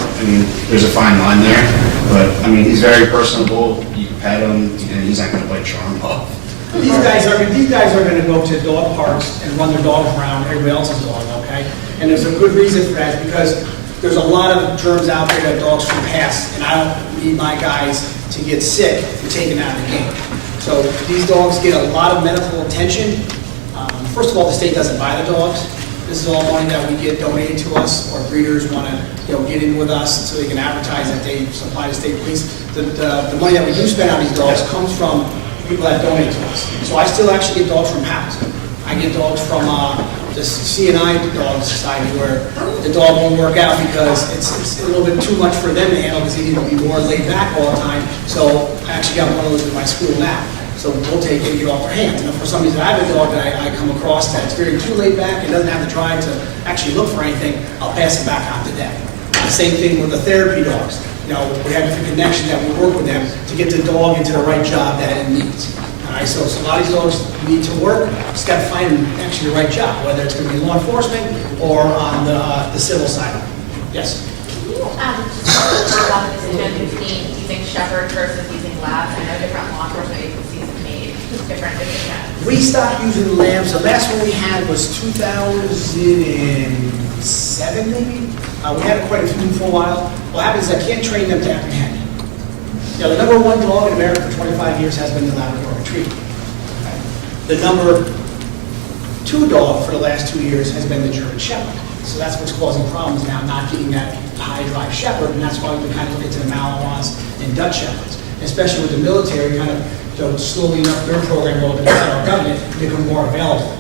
there's a fine line there. But, he's very personable. You can pet him, and he's not going to bite your arm off. These guys are going to go to dog parks and run their dogs around everybody else's dog, okay? And there's a good reason for that, because there's a lot of germs out there that dogs can pass, and I don't need my guys to get sick and taken out of the game. So these dogs get a lot of medical attention. First of all, the state doesn't buy the dogs. This is all money that we get donated to us, or breeders want to get in with us so they can advertise that they supply the state police. The money that we do spend on these dogs comes from people that donate to us. So I still actually get dogs from Pappas. I get dogs from the CNI Dog Society, where the dog won't work out because it's a little bit too much for them to handle, because they need to be more laid back all the time. So I actually got one of those in my school now. So we'll take it and get off our hands. And if for some reason I have a dog that I come across that's very too laid back and doesn't have the drive to actually look for anything, I'll pass it back on to them. Same thing with the therapy dogs. We have different connections that we work with them to get the dog into the right job that it needs. All right, so a lot of these dogs need to work. Just got to find them actually the right job, whether it's going to be law enforcement or on the civil side. Yes. Can you just talk about the decision between using Shepherd versus using labs? I know different law enforcement agencies have made different decisions. We stopped using the labs. The last one we had was 2007, maybe. We had quite a few for a while. What happens is I can't train them to apprehend. The number one dog in America for 25 years has been the Labrador Retriever. The number two dog for the last 2 years has been the German Shepherd. So that's what's causing problems now, not getting that high drive Shepherd, and that's why we kind of look into the Malinois and Dutch Shepherds, especially with the military kind of slowly enough their program over the federal government to become more available.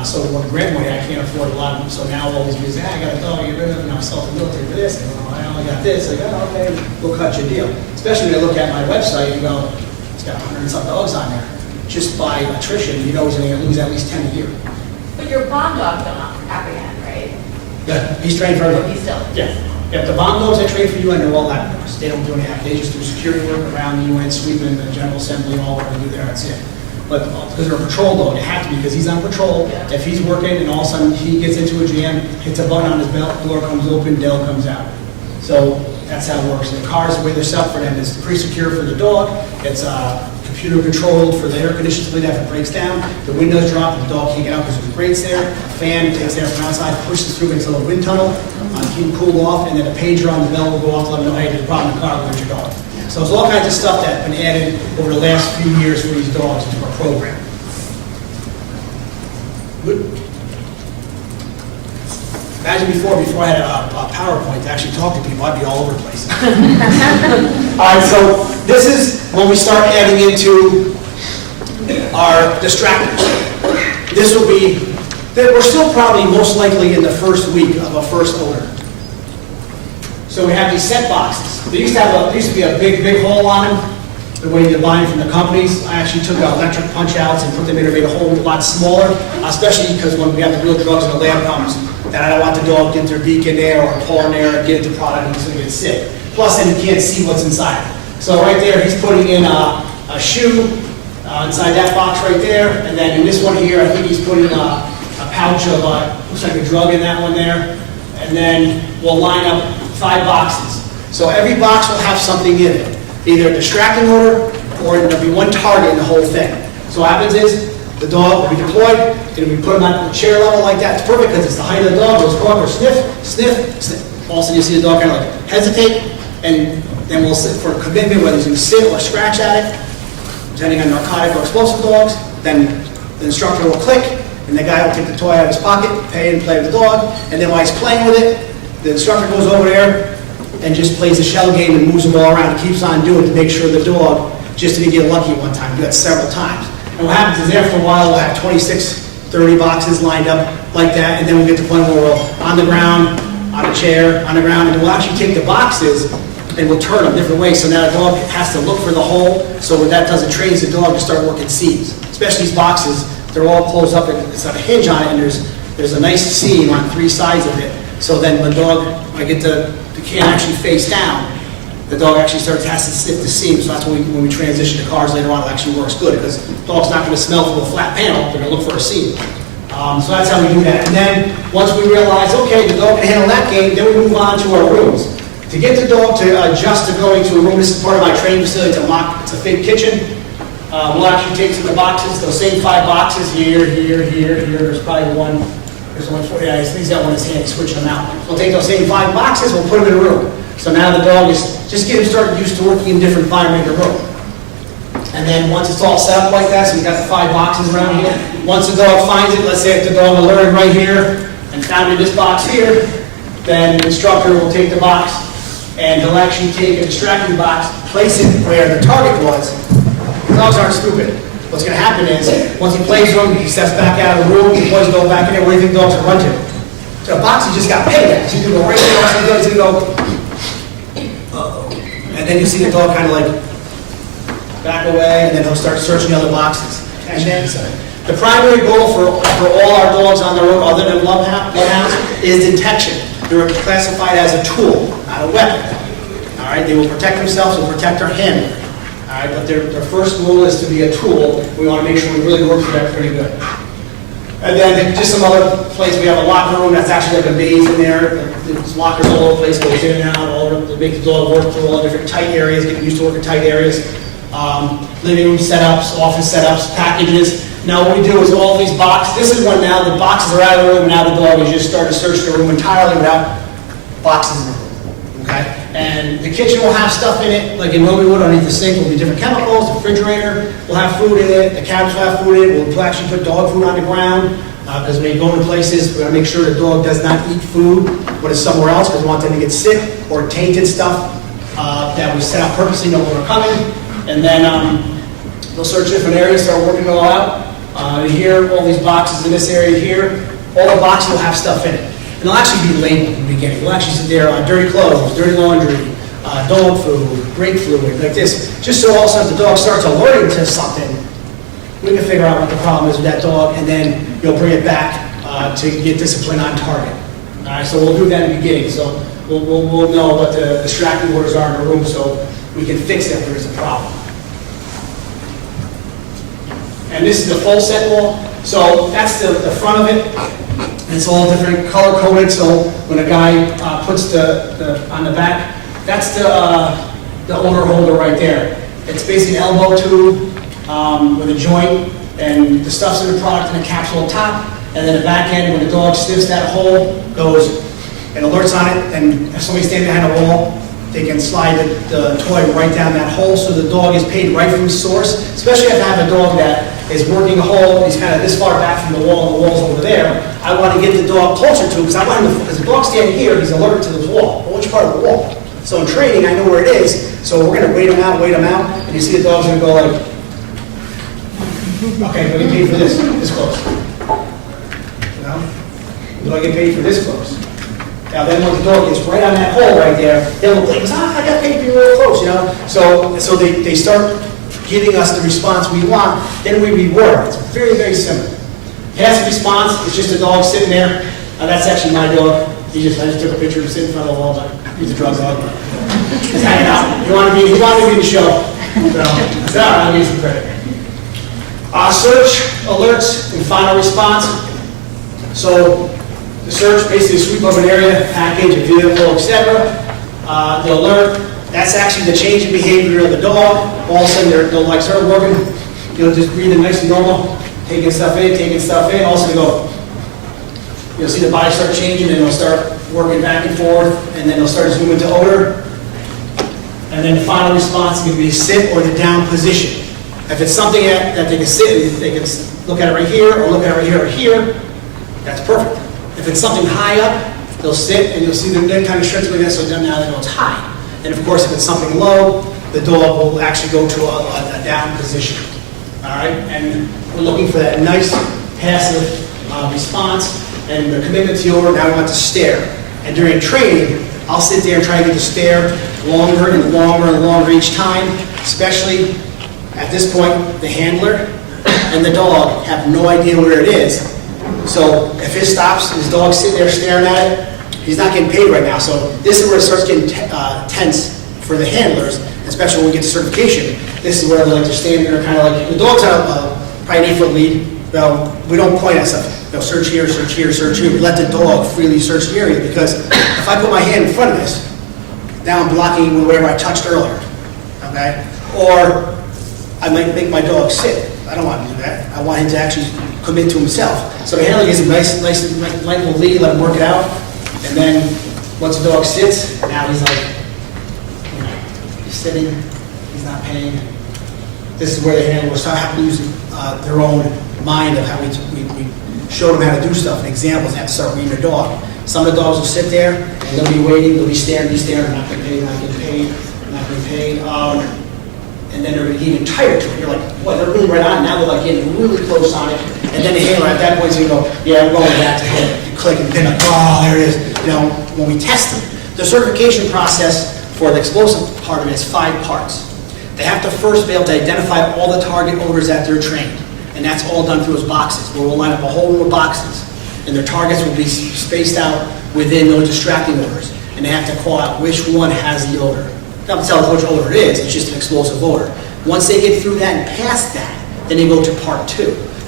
So when grant money, I can't afford a lot of them. So now all these people say, I got a dog, get rid of it, and I'll sell the military for this. And I only got this. Like, oh, okay, we'll cut your deal. Especially when I look at my website and go, it's got 100 and some dogs on there. Just by attrition, you know he's going to lose at least 10 a year. But your bond dogs don't apprehend, right? Yeah, he's trained for everything. He's still. Yeah. Yeah, the bond dogs I train for UN, they're all Labradors. They don't do any they just do security work around the UN, sweeping the General Assembly, all what they do there, that's it. But because they're a patrol dog, they have to be, because he's on patrol. Yeah. If he's working and all of a sudden he gets into a jam, hits a button on his belt, door comes open, Dell comes out. So that's how it works. And the cars, the way they're set up for them is pretty secure for the dog. It's computer controlled for the air conditioning so that if it breaks down, the windows drop, the dog can't get out because there's grates there. A fan takes air from outside, pushes through, makes a little wind tunnel, keep it cooled off, and then a pager on the bell will go off to let them know, hey, there's a problem in the car, where's your dog? So there's all kinds of stuff that's been added over the last few years for these dogs into our program. Good. Imagine before I had a PowerPoint to actually talk to people, I'd be all over the place. All right, so this is when we start adding into our distractors. This will be, we're still probably most likely in the first week of a first owner. So we have these set boxes. There used to be a big hole on them, the way you buy them from the companies. I actually took out electric punch outs and put them in and made a hole a lot smaller, especially because when we have the real drugs and the lab comes, that I don't want the dog to get their beak in there or paw in there and get into product and he's going to get sick. Plus, then you can't see what's inside. So right there, he's putting in a shoe inside that box right there. And then in this one here, I think he's putting a pouch of, looks like a drug in that one there. And then we'll line up 5 boxes. So every box will have something in it, either a distracting odor or there'll be one target in the whole thing. So what happens is the dog will be deployed, and we put him on the chair level like that. It's perfect because it's the height of the dog. Goes come over, sniff, sniff, sniff. All of a sudden you see the dog kind of like hesitate, and then we'll sit for a commitment, whether he's going to sit or scratch at it, depending on narcotic or explosive dogs. Then the instructor will click, and the guy will take the toy out of his pocket, pay and play with the dog, and then while he's playing with it, the instructor goes over there and just plays a shell game and moves the ball around and keeps on doing it to make sure the dog just didn't get lucky one time. Do that several times. And what happens is after a while, we'll have 26, 30 boxes lined up like that, and then we'll get to the point where we're on the ground, on a chair, on the ground, and we'll actually take the boxes and we'll turn them different ways. So now the dog has to look for the hole, so what that does, it trains the dog to start working seams. Especially these boxes, they're all closed up, and it's got a hinge on it, and there's a nice seam on 3 sides of it. So then the dog, when I get the can actually face down, the dog actually has to sniff the seam. So that's when we transition to cars later on, it actually works good because the dog's not going to smell for the flat panel, they're going to look for a seam. So that's how we do that. And then once we realize, okay, the dog can handle that game, then we move on to our rooms. To get the dog to adjust to going to a room, this is part of my training facility, it's a big kitchen. We'll actually take some of the boxes, those same 5 boxes, here, there's probably one There's only 4, yeah, he's got one in his hand, he's switching them out. We'll take those same 5 boxes, we'll put them in a room. So now the dog is, just get him started used to working in different environment in a room. And then once it's all set up like that, so we've got the 5 boxes around here, once the dog finds it, let's say if the dog alerted right here and found in this box here, then the instructor will take the box and he'll actually take a distracting box, place it where the target was. Dogs aren't stupid. What's going to happen is, once he plays with them, he steps back out of the room, he points the dog back in there, where do you think dogs will run to? So a box he just got pegged at. So you can go right there, all he's going to go, uh-oh. And then you see the dog kind of like back away, and then he'll start searching other boxes. And then the primary goal for all our dogs on the road, other than bloodhounds, is detection. They're classified as a tool, not a weapon. All right, they will protect themselves and protect our handler. All right, but their first rule is to be a tool. We want to make sure we really work for that pretty good. And then just some other place, we have a locker room that's actually like a maze in there. There's lockers all over the place, goes in and out, all over, to make the dog work through all the different tight areas, getting used to working tight areas. Living room setups, office setups, packages. Now what we do is all these boxes, this is when now the boxes are out of the room, and now the dog is just starting to search the room entirely without boxes in the room, okay? And the kitchen will have stuff in it, like it normally would underneath the sink, will be different chemicals, the refrigerator will have food in it, the cabinets will have food in it, we'll actually put dog food on the ground, because when you go into places, we're gonna make sure the dog does not eat food when it's somewhere else, because we want them to get sick, or tainted stuff that we set out purposely, know when we're coming. And then they'll search different areas, start working it all out. Here, all these boxes in this area here, all the boxes will have stuff in it. And they'll actually be labeled in the beginning. We'll actually sit there, dirty clothes, dirty laundry, dog food, brake fluid, like this. Just so all of a sudden the dog starts alerting to something, we can figure out what the problem is with that dog, and then you'll bring it back to get discipline on target. All right, so we'll do that in the beginning. So we'll know what the distracting orders are in the room so we can fix it if there is a problem. And this is the full set wall. So that's the front of it. It's all different color coded. So when a guy puts the on the back, that's the odor holder right there. It's basically an elbow tube with a joint, and the stuff's in the product in a capsule top. And then the back end, when the dog sniffs that hole, goes and alerts on it. And if somebody's standing behind a wall, they can slide the toy right down that hole, so the dog is paid right from the source. Especially if I have a dog that is working a hole, he's kind of this far back from the wall, and the wall's over there. I want to get the dog closer to him, because I want him to, because the dog's standing here, he's alerted to the wall. Well, which part of the wall? So in training, I know where it is, so we're going to wait him out, and you see the dog's going to go like, okay, do I get paid for this close? You know? Do I get paid for this close? Now then when the dog gets right on that hole right there, they'll blink, I got paid to be real close, you know? So they start giving us the response we want, then we reward. It's very, very simple. Passive response is just a dog sitting there. That's actually my dog. I just took a picture of him sitting in front of the wall. He's a drug dog. Just hanging out. He wanted to be in the show. So I'll give you some credit. Search, alerts, and final response. So the search, basically a sweep of an area, package, a vehicle, etc. The alert, that's actually the change in behavior of the dog. All of a sudden they'll like start working, just breathing nice and normal, taking stuff in. Also you'll see the body start changing, and they'll start working back and forth, and then they'll start zooming to odor. And then the final response can be sit or the down position. If it's something that they can sit in, they can look at it right here, or look at it right here or here, that's perfect. If it's something high up, they'll sit, and you'll see the neck kind of shrinks like that, so now they know it's high. And of course, if it's something low, the dog will actually go to a down position. All right, and we're looking for that nice passive response, and the commitment to the order. Now we want to stare. And during training, I'll sit there and try to get the stare longer and longer and longer each time, especially at this point, the handler and the dog have no idea where it is. So if it stops, his dog's sitting there staring at it, he's not getting paid right now. So this is where it starts getting tense for the handlers, especially when we get to certification. This is where they like to stand there, kind of like, the dog's on probably an 8-foot lead. Well, we don't point at stuff. Search here, search here, search here. We let the dog freely search the area, because if I put my hand in front of this, now I'm blocking wherever I touched earlier, okay? Or I might make my dog sit. I don't want to do that. I want him to actually commit to himself. So the handler gives him nice light little lead, let him work it out, and then once the dog sits, now he's like, you know, he's sitting, he's not paying. This is where the handlers have to use their own mind of how we show them how to do stuff and examples, and have to start reading their dog. Some of the dogs will sit there and they'll be waiting, they'll be staring, not getting paid, not getting paid, not getting paid. And then they're going to get even tighter to it. You're like, boy, they're really right on it. Now they're like getting really close on it. And then the handler at that point is going to go, yeah, I'm going back to him. You click and then like, oh, there it is. You know, when we test them, the certification process for the explosive part of it is 5 parts. They have to first be able to identify all the target odors that they're trained. And that's all done through those boxes, where we'll line up a whole row of boxes. And their targets will be spaced out within those distracting odors. And they have to call out which one has the odor. Not to tell us which odor it is, it's just an explosive odor. Once they get through that and past that, then they go to part 2,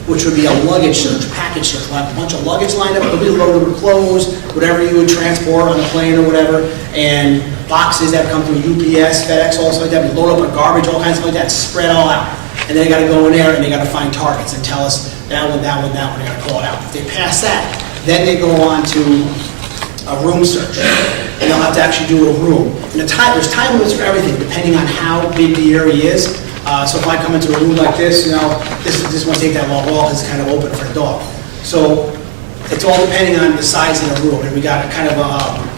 which would be a luggage search, package search. We'll have a bunch of luggage lined up, it'll be loaded with clothes, whatever you would transport on a plane or whatever, and boxes that come through UPS, FedEx, all stuff like that. We load up with garbage, all kinds of like that, spread all out. And then they gotta go in there and they gotta find targets and tell us that one, that one, that one, they gotta call it out. If they pass that, then they go on to a room search. And they'll have to actually do a room. And there's time limits for everything, depending on how big the area is. So if I come into a room like this, you know, this won't take that long at all because it's kind of open for a dog. So it's all depending on the size of the room. And we got a kind of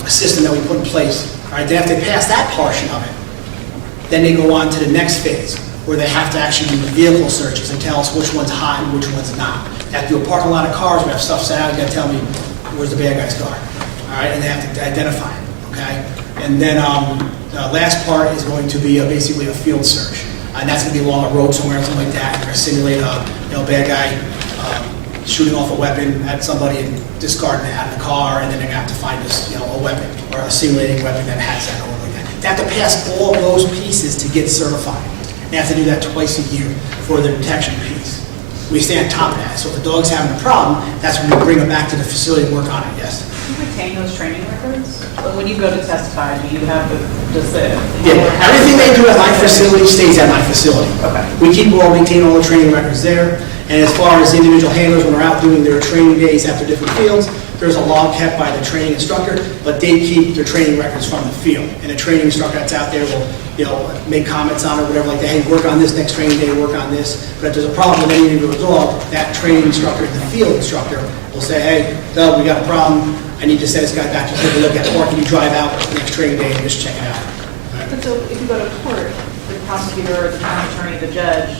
a system that we put in place. All right, then after they pass that portion of it, then they go on to the next phase, where they have to actually do vehicle searches and tell us which one's hot and which one's not. They have to do a parking lot of cars, we have stuff set out, you gotta tell me where's the bad guy's car. All right, and they have to identify it, okay? And then the last part is going to be basically a field search. And that's gonna be along a road somewhere, something like that. They're gonna simulate a bad guy shooting off a weapon at somebody and discarding it out of the car, and then they're gonna have to find this, a weapon or a simulating weapon that has that or like that. They have to pass all those pieces to get certified. They have to do that twice a year for the detection piece. We stay on top of that. So if the dog's having a problem, that's when we bring them back to the facility and work on it, yes. Do you retain those training records? When you go to testify, do you have Yeah, everything they do at my facility stays at my facility. Okay. We maintain all the training records there. And as far as the individual handlers, when they're out doing their training days after different fields, there's a log kept by the training instructor, but they keep their training records from the field. And the training instructor that's out there will, make comments on it, whatever, like, hey, work on this next training day, work on this. But if there's a problem with any individual dog, that training instructor, the field instructor, will say, hey, Doug, we got a problem. I need to send this guy back to take a look at it, or can you drive out the next training day and just check it out? But so if you go to court, the prosecutor, the county attorney, the judge,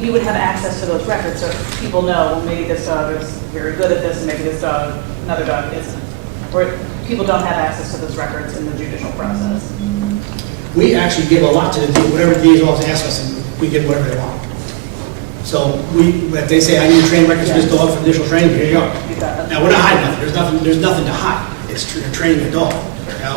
you would have access to those records, so people know, well, maybe this dog is very good at this, and maybe this dog, another dog isn't. Or people don't have access to those records in the judicial process. We actually give a lot to the DA, whatever the DA's office asks us, and we give whatever they want. So if they say, I need training records for this dog for initial training, here you go. Now, we're not hiding nothing. There's nothing to hide. It's training a dog.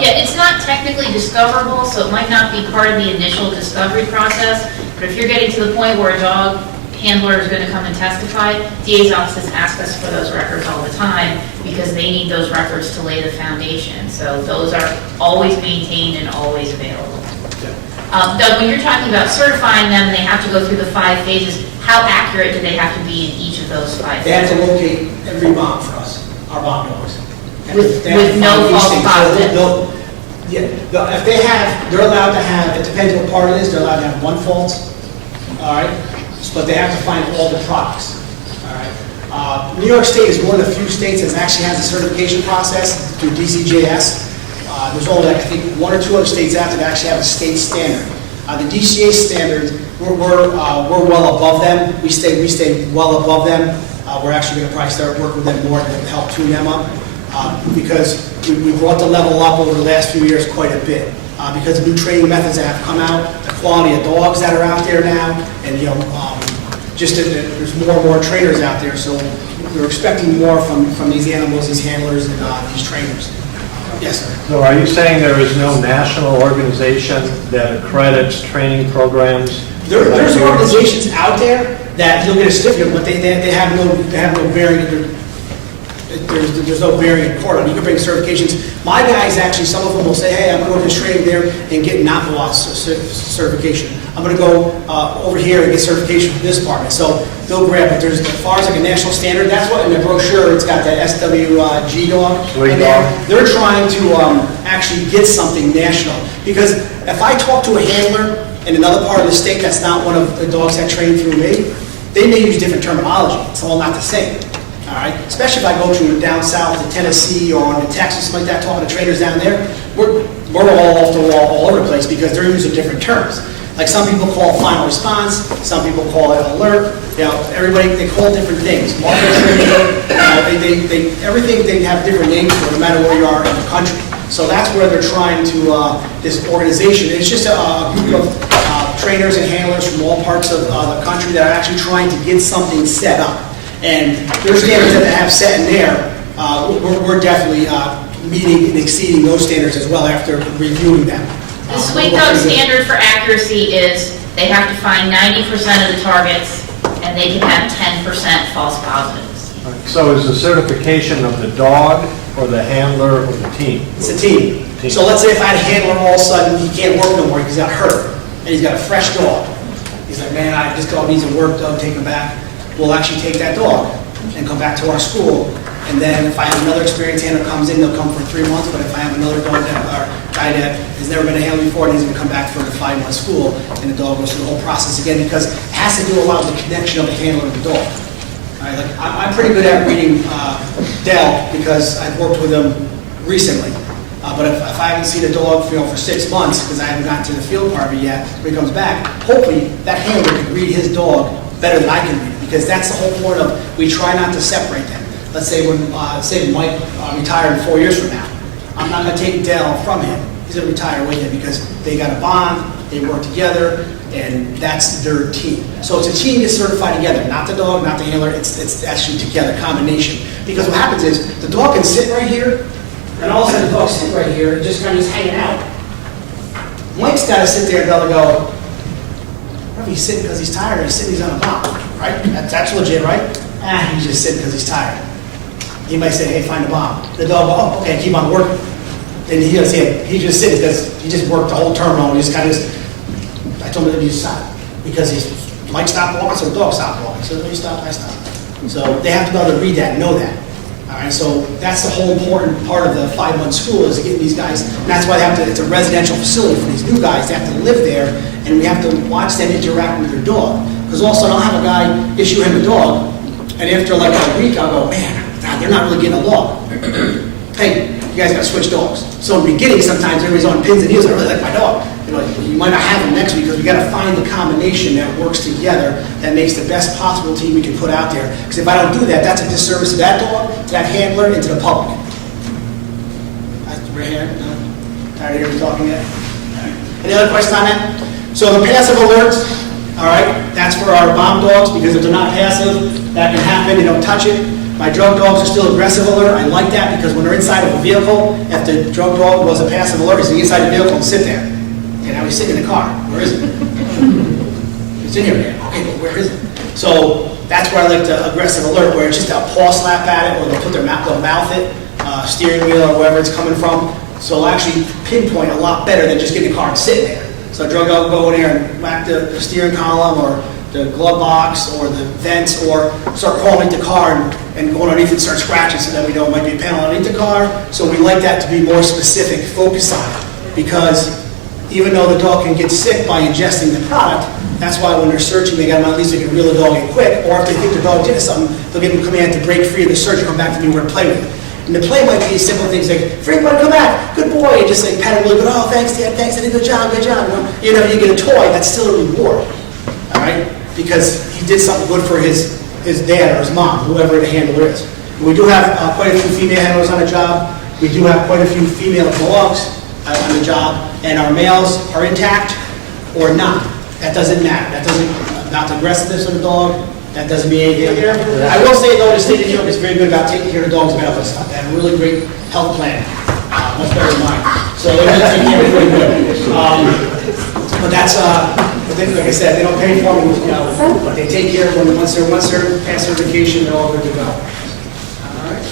Yeah, it's not technically discoverable, so it might not be part of the initial discovery process, but if you're getting to the point where a dog handler is going to come and testify, DA's offices ask us for those records all the time because they need those records to lay the foundation. So those are always maintained and always available. Doug, when you're talking about certifying them, they have to go through the 5 phases. How accurate do they have to be in each of those 5 They have phases? to locate every bomb for us, our bomb dogs. With no false positive? Yeah, if they have, they're allowed to have, it depends what part it is, they're allowed to have 1 fault, all right? But they have to find all the products, all right? New York State is one of the few states that actually has a certification process through DCJS. There's only, I think, 1 or 2 other states out there that actually have a state standard. The DCA standards, we're well above them. We stay well above them. We're actually going to probably start working with them more to help tune them up because we brought the level up over the last few years quite a bit. Because of new training methods that have come out, the quality of dogs that are out there now, and just that there's more and more trainers out there, so we're expecting more from these animals, these handlers, and these trainers. Yes, sir. So are you saying there is no national organization that accredits training programs? There's organizations out there that you'll get a certificate, but they have no bearing. there's no bearing in court on it. You can bring certifications. My guys actually, some of them will say, hey, I'm going to this training there and get not loss certification. I'm going to go over here and get certification for this department. So they'll grab it. There's, as far as like a national standard, that's what in the brochure, it's got that SWG dog. Sweet dog. They're trying to actually get something national. Because if I talk to a handler in another part of the state that's not one of the dogs that train through me, they may use different terminology. It's all not the same. All right? Especially if I go to down south to Tennessee or on to Texas, something like that, talking to trainers down there, we're all off the wall all over the place because they're using different terms. Like some people call it final response, some people call it alert. You know, everybody, they call it different things. Market training, everything, they have different names for it, no matter where you are in the country. So that's where they're trying to, this organization, it's just a group of trainers and handlers from all parts of the country that are actually trying to get something set up. And their standards that they have set in there, we're definitely meeting and exceeding those standards as well after reviewing them. The Sweet Dog standard for accuracy is they have to find 90% of the targets, and they can have 10% false positives. So is the certification of the dog or the handler or the team? It's a team. So let's say if I had a handler all of a sudden, he can't work no more because he got hurt, and he's got a fresh dog. He's like, man, this dog needs to work, dog, take him back. We'll actually take that dog and come back to our school. And then if I have another experienced handler comes in, they'll come for 3 months. But if I have another dog or guy that has never been a handler before, and he's going to come back for the 5-month school, and the dog goes through the whole process again because it has to do a lot with the connection of the handler and the dog. All right, like I'm pretty good at reading Dell because I've worked with him recently. But if I haven't seen a dog for 6 months because I haven't gotten to the field part of it yet, when he comes back, hopefully that handler can read his dog better than I can read it because that's the whole point of we try not to separate them. Let's say when Mike retired 4 years from now, I'm not going to take Dell from him. He's going to retire with him because they got a bond, they work together, and that's their team. So it's a team gets certified together, not the dog, not the handler. It's actually together, combination. Because what happens is the dog can sit right here, and all of a sudden the dog sits right here and just kind of is hanging out. Mike's got to sit there and they'll go, well, he's sitting because he's tired. He's sitting, he's on a bomb, right? That's legit, right? He's just sitting because he's tired. He might say, hey, find a bomb. The dog will, oh, okay, keep on working. And he doesn't see it. He just sits because he just worked the whole terminal. He just kind of I told him to just stop. Because Mike stopped walking, so the dog stopped walking. So he stopped, I stopped. So they have to be able to read that and know that. All right, so that's the whole important part of the 5-month school is getting these guys, and that's why they have to, it's a residential facility for these new guys. They have to live there, and we have to watch them interact with their dog. Because all of a sudden I'll have a guy issue him a dog, and after like a week I'll go, man, they're not really getting along. Hey, you guys got to switch dogs. So in the beginning, sometimes everybody's on pins and needles. I really like my dog. You might not have him next week because we got to find the combination that works together that makes the best possible team we can put out there. Because if I don't do that, that's a disservice to that dog, to that handler, and to the public. Right here. No? Tired of hearing me talking yet? Any other questions on that? So the passive alerts, all right, that's for our bomb dogs because if they're not passive, that can happen. They don't touch it. My drug dogs are still aggressive alert. I like that because when they're inside of a vehicle, if the drug dog was a passive alert, he's inside the vehicle and sit there. Okay, now he's sitting in the car. Where is it? It's in here. Okay, but where is it? So that's where I like the aggressive alert, where it's just a paw slap at it, or they'll put their mouth, they'll mouth it, steering wheel or wherever it's coming from. So it'll actually pinpoint a lot better than just getting the car and sitting there. So a drug dog will go in there and whack the steering column or the glove box or the vents or start crawling the car and going underneath and start scratching so that we know it might be a panel underneath the car. So we like that to be more specific, focus on it. Because even though the dog can get sick by ingesting the product, that's why when they're searching, they got to at least they can reel the dog in quick. Or if they think the dog did something, they'll give them a command to break free of the search and come back to me where to play with it. And the play might be simple things like, Frank, buddy, come back, good boy. And just like pat him really good, oh, thanks, Dad, thanks, I did a good job, good job. You know, you get a toy, that's still a reward, all right? Because he did something good for his dad or his mom, whoever the handler is. We do have quite a few female handlers on the job. We do have quite a few female dogs on the job, and our males are intact or not. That doesn't matter. That doesn't, about the aggressiveness of the dog, that doesn't mean anything. I will say, though, the state of New York is very good about taking care of dogs' medical stuff. They have a really great health plan, much better than mine. So they really take care of it pretty good. But that's, like I said, they don't pay for me, you know, but they take care of them once they're past certification, they're all good to go. All right.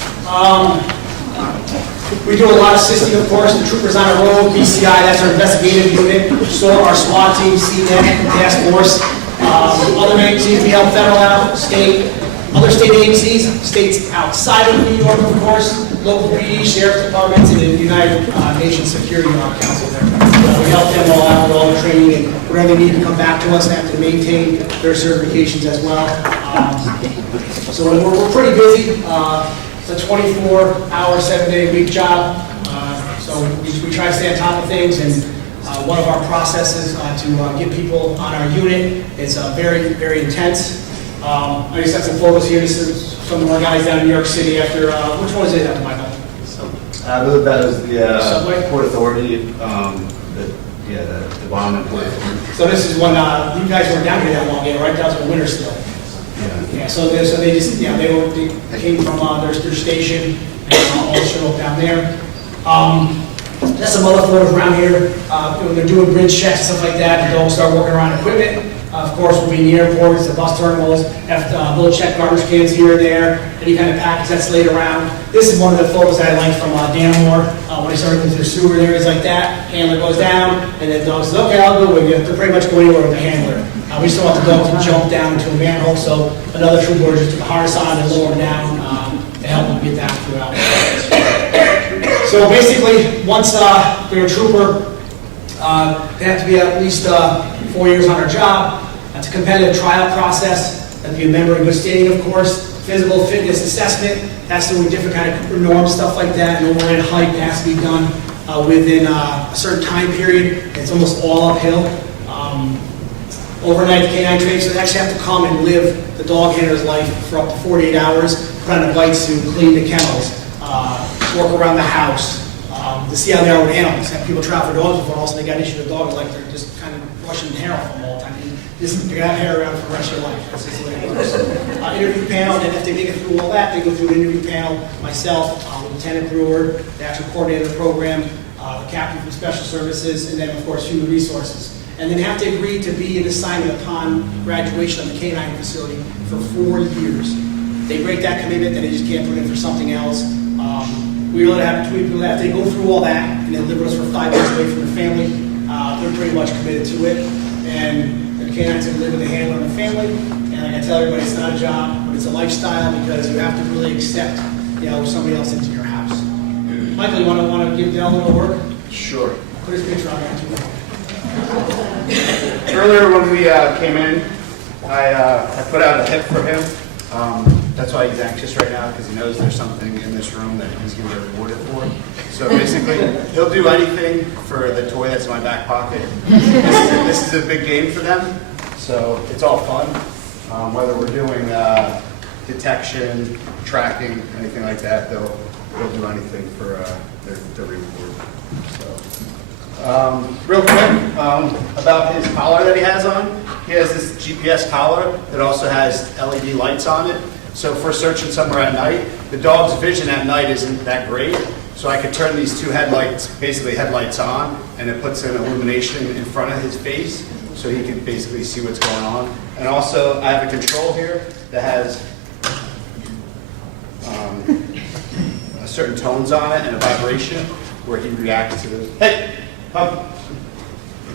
We do a lot of assisting, of course. The troopers on the road, BCI, that's our investigative unit. So our SWAT team, CNET, task force. Other agencies, we help federal out, state, other state agencies, states outside of New York, of course, local PD, sheriff's departments, and the United Nations Security Council there. We help them all out with all the training and whatever they need to come back to us. They have to maintain their certifications as well. So we're pretty busy. It's a 24-hour, 7-day-a-week job. So we try to stay on top of things, and one of our processes to get people on our unit is very, very intense. I just have some photos here. This is some of our guys down in New York City after, which one is it, Michael? I believe that was the Subway? Port Authority, the bomb in Port Authority. So this is when you guys weren't down here that long yet, right? That was in winter still. Yeah, so they just, they came from their station, and all showed up down there. Just some other photos around here. When they're doing bridge checks and stuff like that, the dogs start working around equipment. Of course, we'll be in the airports, the bus terminals, have little check garbage cans here and there, any kind of package that's laid around. This is one of the photos that I like from Danmore, when they started going through the sewer areas like that. Handler goes down, and then the dog says, okay, I'll go with you. They're pretty much going anywhere with the handler. We just don't want the dog to jump down into a manhole, so another trooper just took a harness on and lower him down to help him get down throughout. So basically, once you're a trooper, they have to be at least 4 years on our job. That's a competitive trial process. Have to be a member of good standing, of course. Physical fitness assessment. That's doing different kind of norms, stuff like that. And overhead height has to be done within a certain time period. It's almost all uphill. Overnight canine training, so they actually have to come and live the dog handler's life for up to 48 hours, put on a bike suit, clean the kennels, work around the house, to see how they are with animals. Have people try for dogs before, also they got issued a dog like they're just kind of brushing hair off them all the time. You're going to have hair around for the rest of your life. That's just the way it works. Interview panel, and if they make it through all that, they go through an interview panel, myself, Lieutenant Brewer, the actual coordinator of the program, the captain from Special Services, and then, of course, Human Resources. And then have to agree to be an assignment upon graduation of the Canine facility for 4 years. They break that commitment, then they just can't put in for something else. We really have people that they go through all that and then live with us for 5 years away from their family. They're pretty much committed to it. And the canines can live with the handler and the family. And like I tell everybody, it's not a job, but it's a lifestyle because you have to really accept, somebody else into your house. Michael, you want to give Dell a little work? Sure. Put his picture on there too. Earlier when we came in, I put out a hip for him. That's why he's anxious right now, because he knows there's something in this room that he's going to get rewarded for. So basically, he'll do anything for the toy that's in my back pocket. This is a big game for them, so it's all fun. Whether we're doing detection, tracking, anything like that, they'll do anything for their reward. So, real quick, about his collar that he has on. He has this GPS collar that also has LED lights on it. So if we're searching somewhere at night, the dog's vision at night isn't that great. So I could turn these two headlights, basically headlights on, and it puts an illumination in front of his face so he can basically see what's going on. And also, I have a control here that has certain tones on it and a vibration where he reacts to those. Hey, come.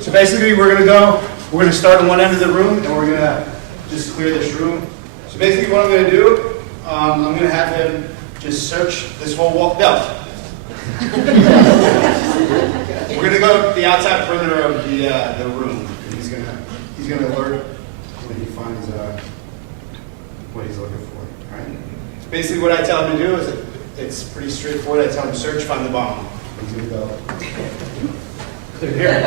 So basically, we're going to start on one end of the room, and we're going to just clear this room. So basically what I'm going to do, I'm going to have him just search this whole wall. No. We're going to go to the outside perimeter of the room. And he's going to alert when he finds what he's looking for. All right? So basically what I tell him to do is it's pretty straightforward. I tell him search, find the bomb. He's going to go clear here.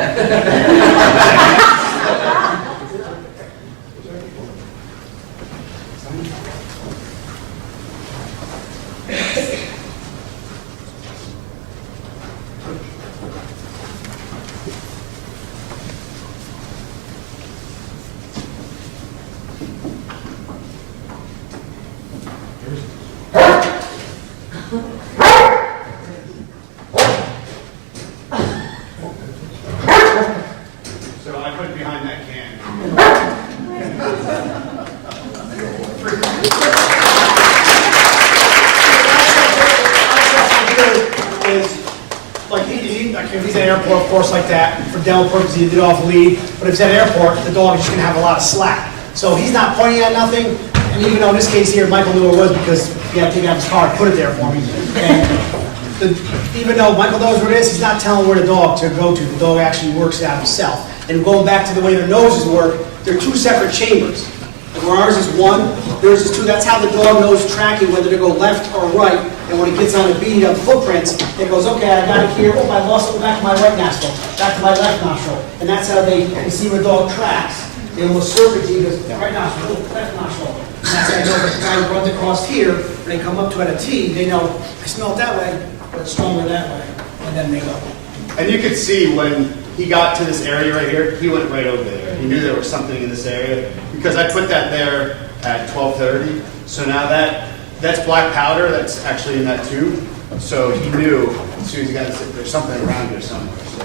it's at an airport, of course, like that, for demo purposes, you did off lead, but if it's at an airport, the dog is just gonna have a lot of slack. So he's not pointing at nothing, and even though in this case here, Michael knew it was because he had to take out his car and put it there for me. And even though Michael knows where it is, he's not telling where the dog to go to. The dog actually works it out himself. And going back to the way their noses work, they're two separate chambers. Where ours is one, theirs is two. That's how the dog knows tracking whether to go left or right. And when it gets on a beat of footprints, it goes, okay, I got it here. Oh, I lost it back to my right nostril, back to my left nostril. And that's how they can see where the dog tracks. They almost serpentine, goes right nostril, left nostril. And that's how I know if the guy runs across here, when they come up to it at a T, they know, I smell it that way, but it's stronger that way. And then they go. And you could see when he got to this area right here, he went right over there. He knew there was something in this area because I put that there at 12:30. So now that's black powder that's actually in that tube. So he knew as soon as he got to sit, there's something around here somewhere. So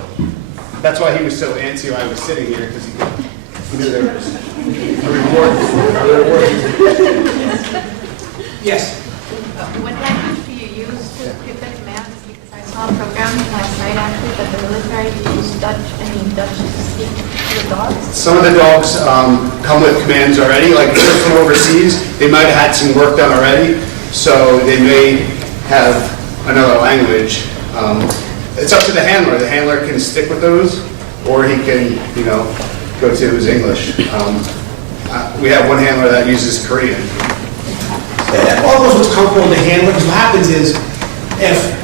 that's why he was so antsy when I was sitting here because he knew there was a reward. Yes. What language do you use to give the commands? Because I saw a program last night actually that the military used Dutch to speak to the dogs. Some of the dogs come with commands already, like if they're from overseas, they might have had some work done already, so they may have another language. It's up to the handler. The handler can stick with those, or he can, go to his English. We have one handler that uses Korean. All those what's comfortable in the handler, because what happens is, if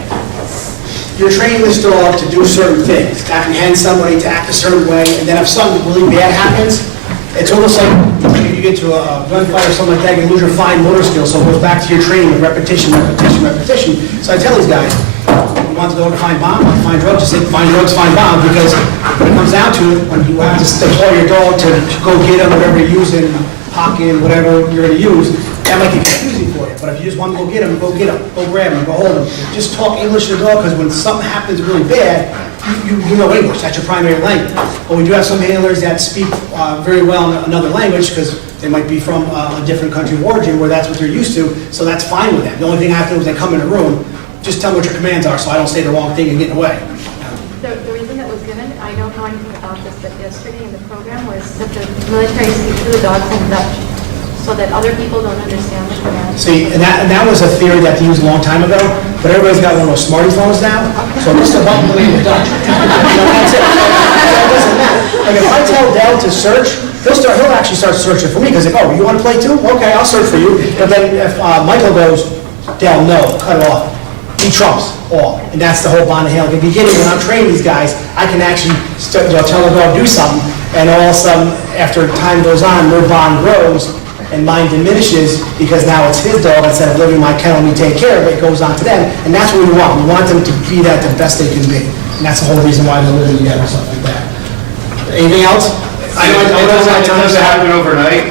you're training this dog to do certain things, to apprehend somebody, to act a certain way, and then if something really bad happens, it's almost like if you get to a gunfight or something like that, you lose your fine motor skills, so it goes back to your training of repetition. So I tell these guys, you want to go to find bombs, find drugs, just say find drugs, find bombs, because when it comes down to it, when you have to deploy your dog to go get them, whatever you're using, pocket, whatever you're going to use, that might be confusing for you. But if you just want to go get them, go grab them, go hold them. Just talk English to the dog, because when something happens really bad, you know English. That's your primary language. But we do have some handlers that speak very well in another language, because they might be from a different country of origin where that's what they're used to, so that's fine with them. The only thing I have to do is they come in the room, just tell them what your commands are, so I don't say the wrong thing and get in the way. The reason that was given, I don't know anything about this, but yesterday in the program was that the military speaks to the dogs in Dutch, so that other people don't understand the commands. See, and that was a theory that they used a long time ago, but everybody's got one of those smartphones now, so just a button in Dutch. That's it. It doesn't matter. Like if I tell Dell to search, he'll actually start searching for me, because like, oh, you want to play too? Okay, I'll search for you. But then if Michael goes, Dell, no, cut it off. He trumps all, and that's the whole bond of handling. At the beginning, when I'm training these guys, I can actually tell the dog do something, and all of a sudden, after time goes on, their bond grows, and mine diminishes, because now it's his dog. Instead of living in my kennel, we take care of it, it goes on to them, and that's what we want. We want them to be that the best they can be, and that's the whole reason why they're living together, or something like that. Anything else? It doesn't happen overnight.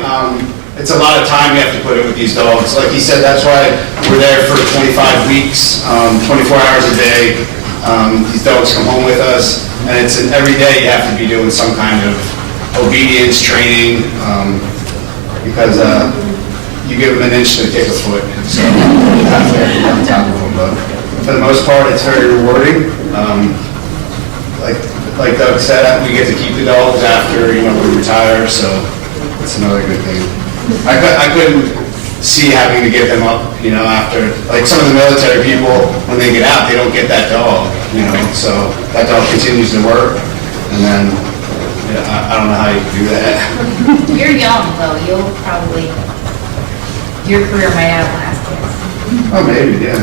It's a lot of time you have to put in with these dogs. Like he said, that's why we're there for 25 weeks, 24 hours a day. These dogs come home with us, and it's every day you have to be doing some kind of obedience training, because you give them an inch, they take a foot. So you have to be on top of them. But for the most part, it's very rewarding. Like Doug said, we get to keep the dogs after we retire, so it's another good thing. I couldn't see having to give them up, after, like some of the military people, when they get out, they don't get that dog, so that dog continues to work, and then, I don't know how you can do that. You're young, though. You'll probably, your career might outlast this. Oh, maybe, yeah.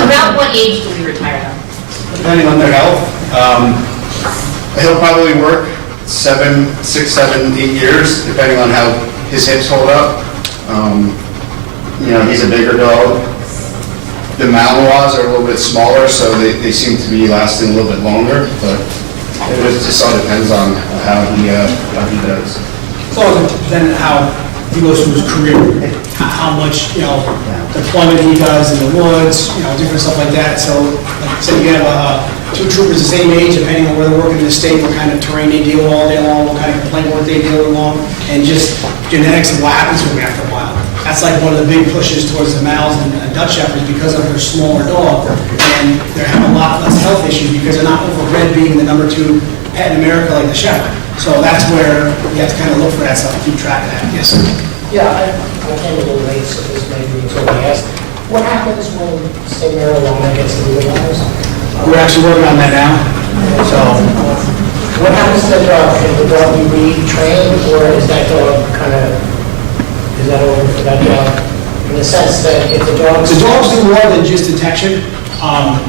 About what age do we retire them? Depending on their health, he'll probably work 6, 7, 8 years, depending on how his hips hold up. He's a bigger dog. The Malinois are a little bit smaller, so they seem to be lasting a little bit longer, but it just all depends on how he does. It's all then how he goes through his career, how much, deployment he does in the woods, different stuff like that. So, like I said, you have two troopers the same age, depending on where they're working in the state, what kind of terrain they deal with all day long, what kind of complaint work they deal with long, and just genetics of what happens to them after a while. That's like one of the big pushes towards the Mals and Dutch Shepherds because of their smaller dog. And they're having a lot less health issues because they're not overbred being the #2 pet in America like the Shepherd. So that's where you have to kind of look for that stuff and keep track of that. Yes, sir. Yeah, I came a little late, so this may be totally asked. What happens when, say, marijuana gets legalized? We're actually working on that now. So What happens to the dog? Can the dog be retrained, or is that dog kind of, is that over for that dog? In the sense that if the dog's... the dogs do more than just detection.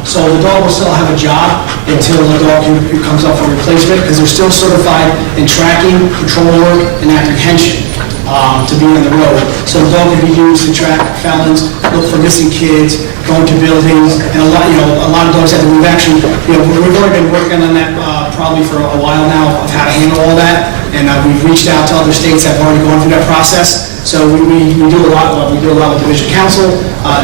So the dog will still have a job until the dog comes up for replacement because they're still certified in tracking, patrol work, and apprehension to be on the road. So the dog can be used to track felons, look for missing kids, go into buildings, and a lot of dogs have to move. Actually, we've already been working on that probably for a while now of how to handle all that, and we've reached out to other states that have already gone through that process. So we do a lot. We do a lot with Division Counsel,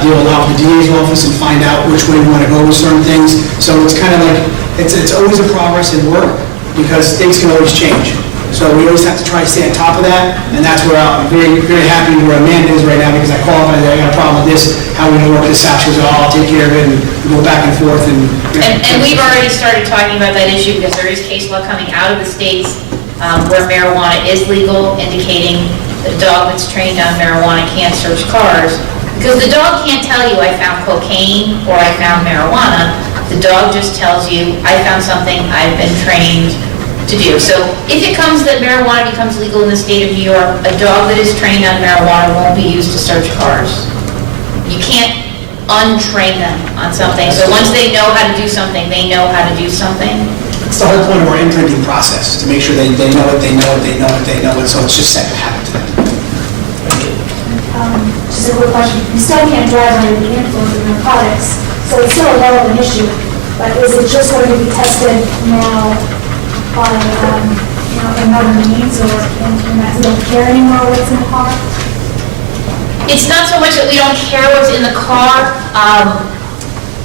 deal a lot with the DA's office, and find out which way we want to go with certain things. So it's kind of like it's always a progress in work because things can always change. So we always have to try to stay on top of that, and that's where I'm very, very happy where Amanda is right now because I call up and I got a problem with this. How are we going to work this out? She goes, "Oh, I'll take care of it," and we go back and forth. And we've already started talking about that issue because there is case law coming out of the states where marijuana is legal, indicating the dog that's trained on marijuana can't search cars. Because the dog can't tell you, I found cocaine or I found marijuana. The dog just tells you, I found something I've been trained to do. So if it comes that marijuana becomes legal in the state of New York, a dog that is trained on marijuana won't be used to search cars. You can't untrain them on something. So once they know how to do something, they know how to do something. it's the whole point of our imprinting process to make sure they know it, so it's just second habit to them. Just a quick question. You still can't drive under the influence of narcotics, so it's still a relevant issue. But is it just going to be tested now by, in other means, or we don't care anymore what's in the car? It's not so much that we don't care what's in the car.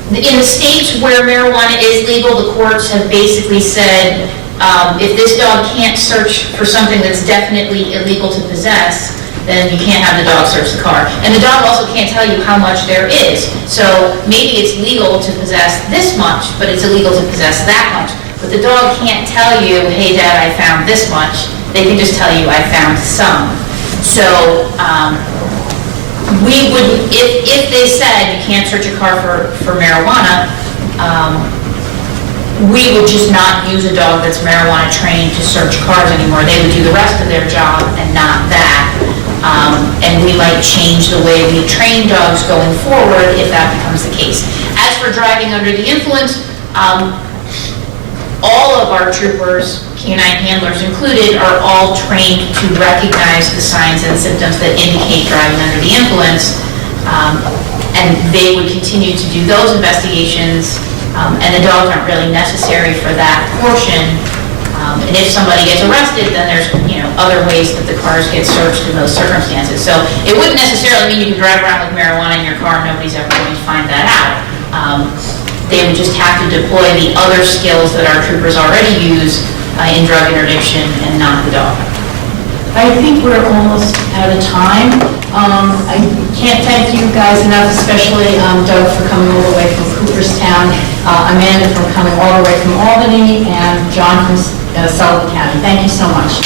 In the states where marijuana is legal, the courts have basically said, if this dog can't search for something that's definitely illegal to possess, then you can't have the dog search the car. And the dog also can't tell you how much there is. So maybe it's legal to possess this much, but it's illegal to possess that much. But the dog can't tell you, hey, Dad, I found this much. They can just tell you, I found some. So we would, if they said you can't search a car for marijuana, we would just not use a dog that's marijuana trained to search cars anymore. They would do the rest of their job and not that. And we might change the way we train dogs going forward if that becomes the case. As for driving under the influence, all of our troopers, canine handlers included, are all trained to recognize the signs and symptoms that indicate driving under the influence. And they would continue to do those investigations, and the dogs aren't really necessary for that portion. And if somebody gets arrested, then there's other ways that the cars get searched in those circumstances. So it wouldn't necessarily mean you can drive around with marijuana in your car. Nobody's ever going to find that out. They would just have to deploy the other skills that our troopers already use in drug interdiction and not the dog. I think we're almost out of time. I can't thank you guys enough, especially Doug for coming all the way from Cooperstown, Amanda for coming all the way from Albany, and John from Sullivan County. Thank you so much.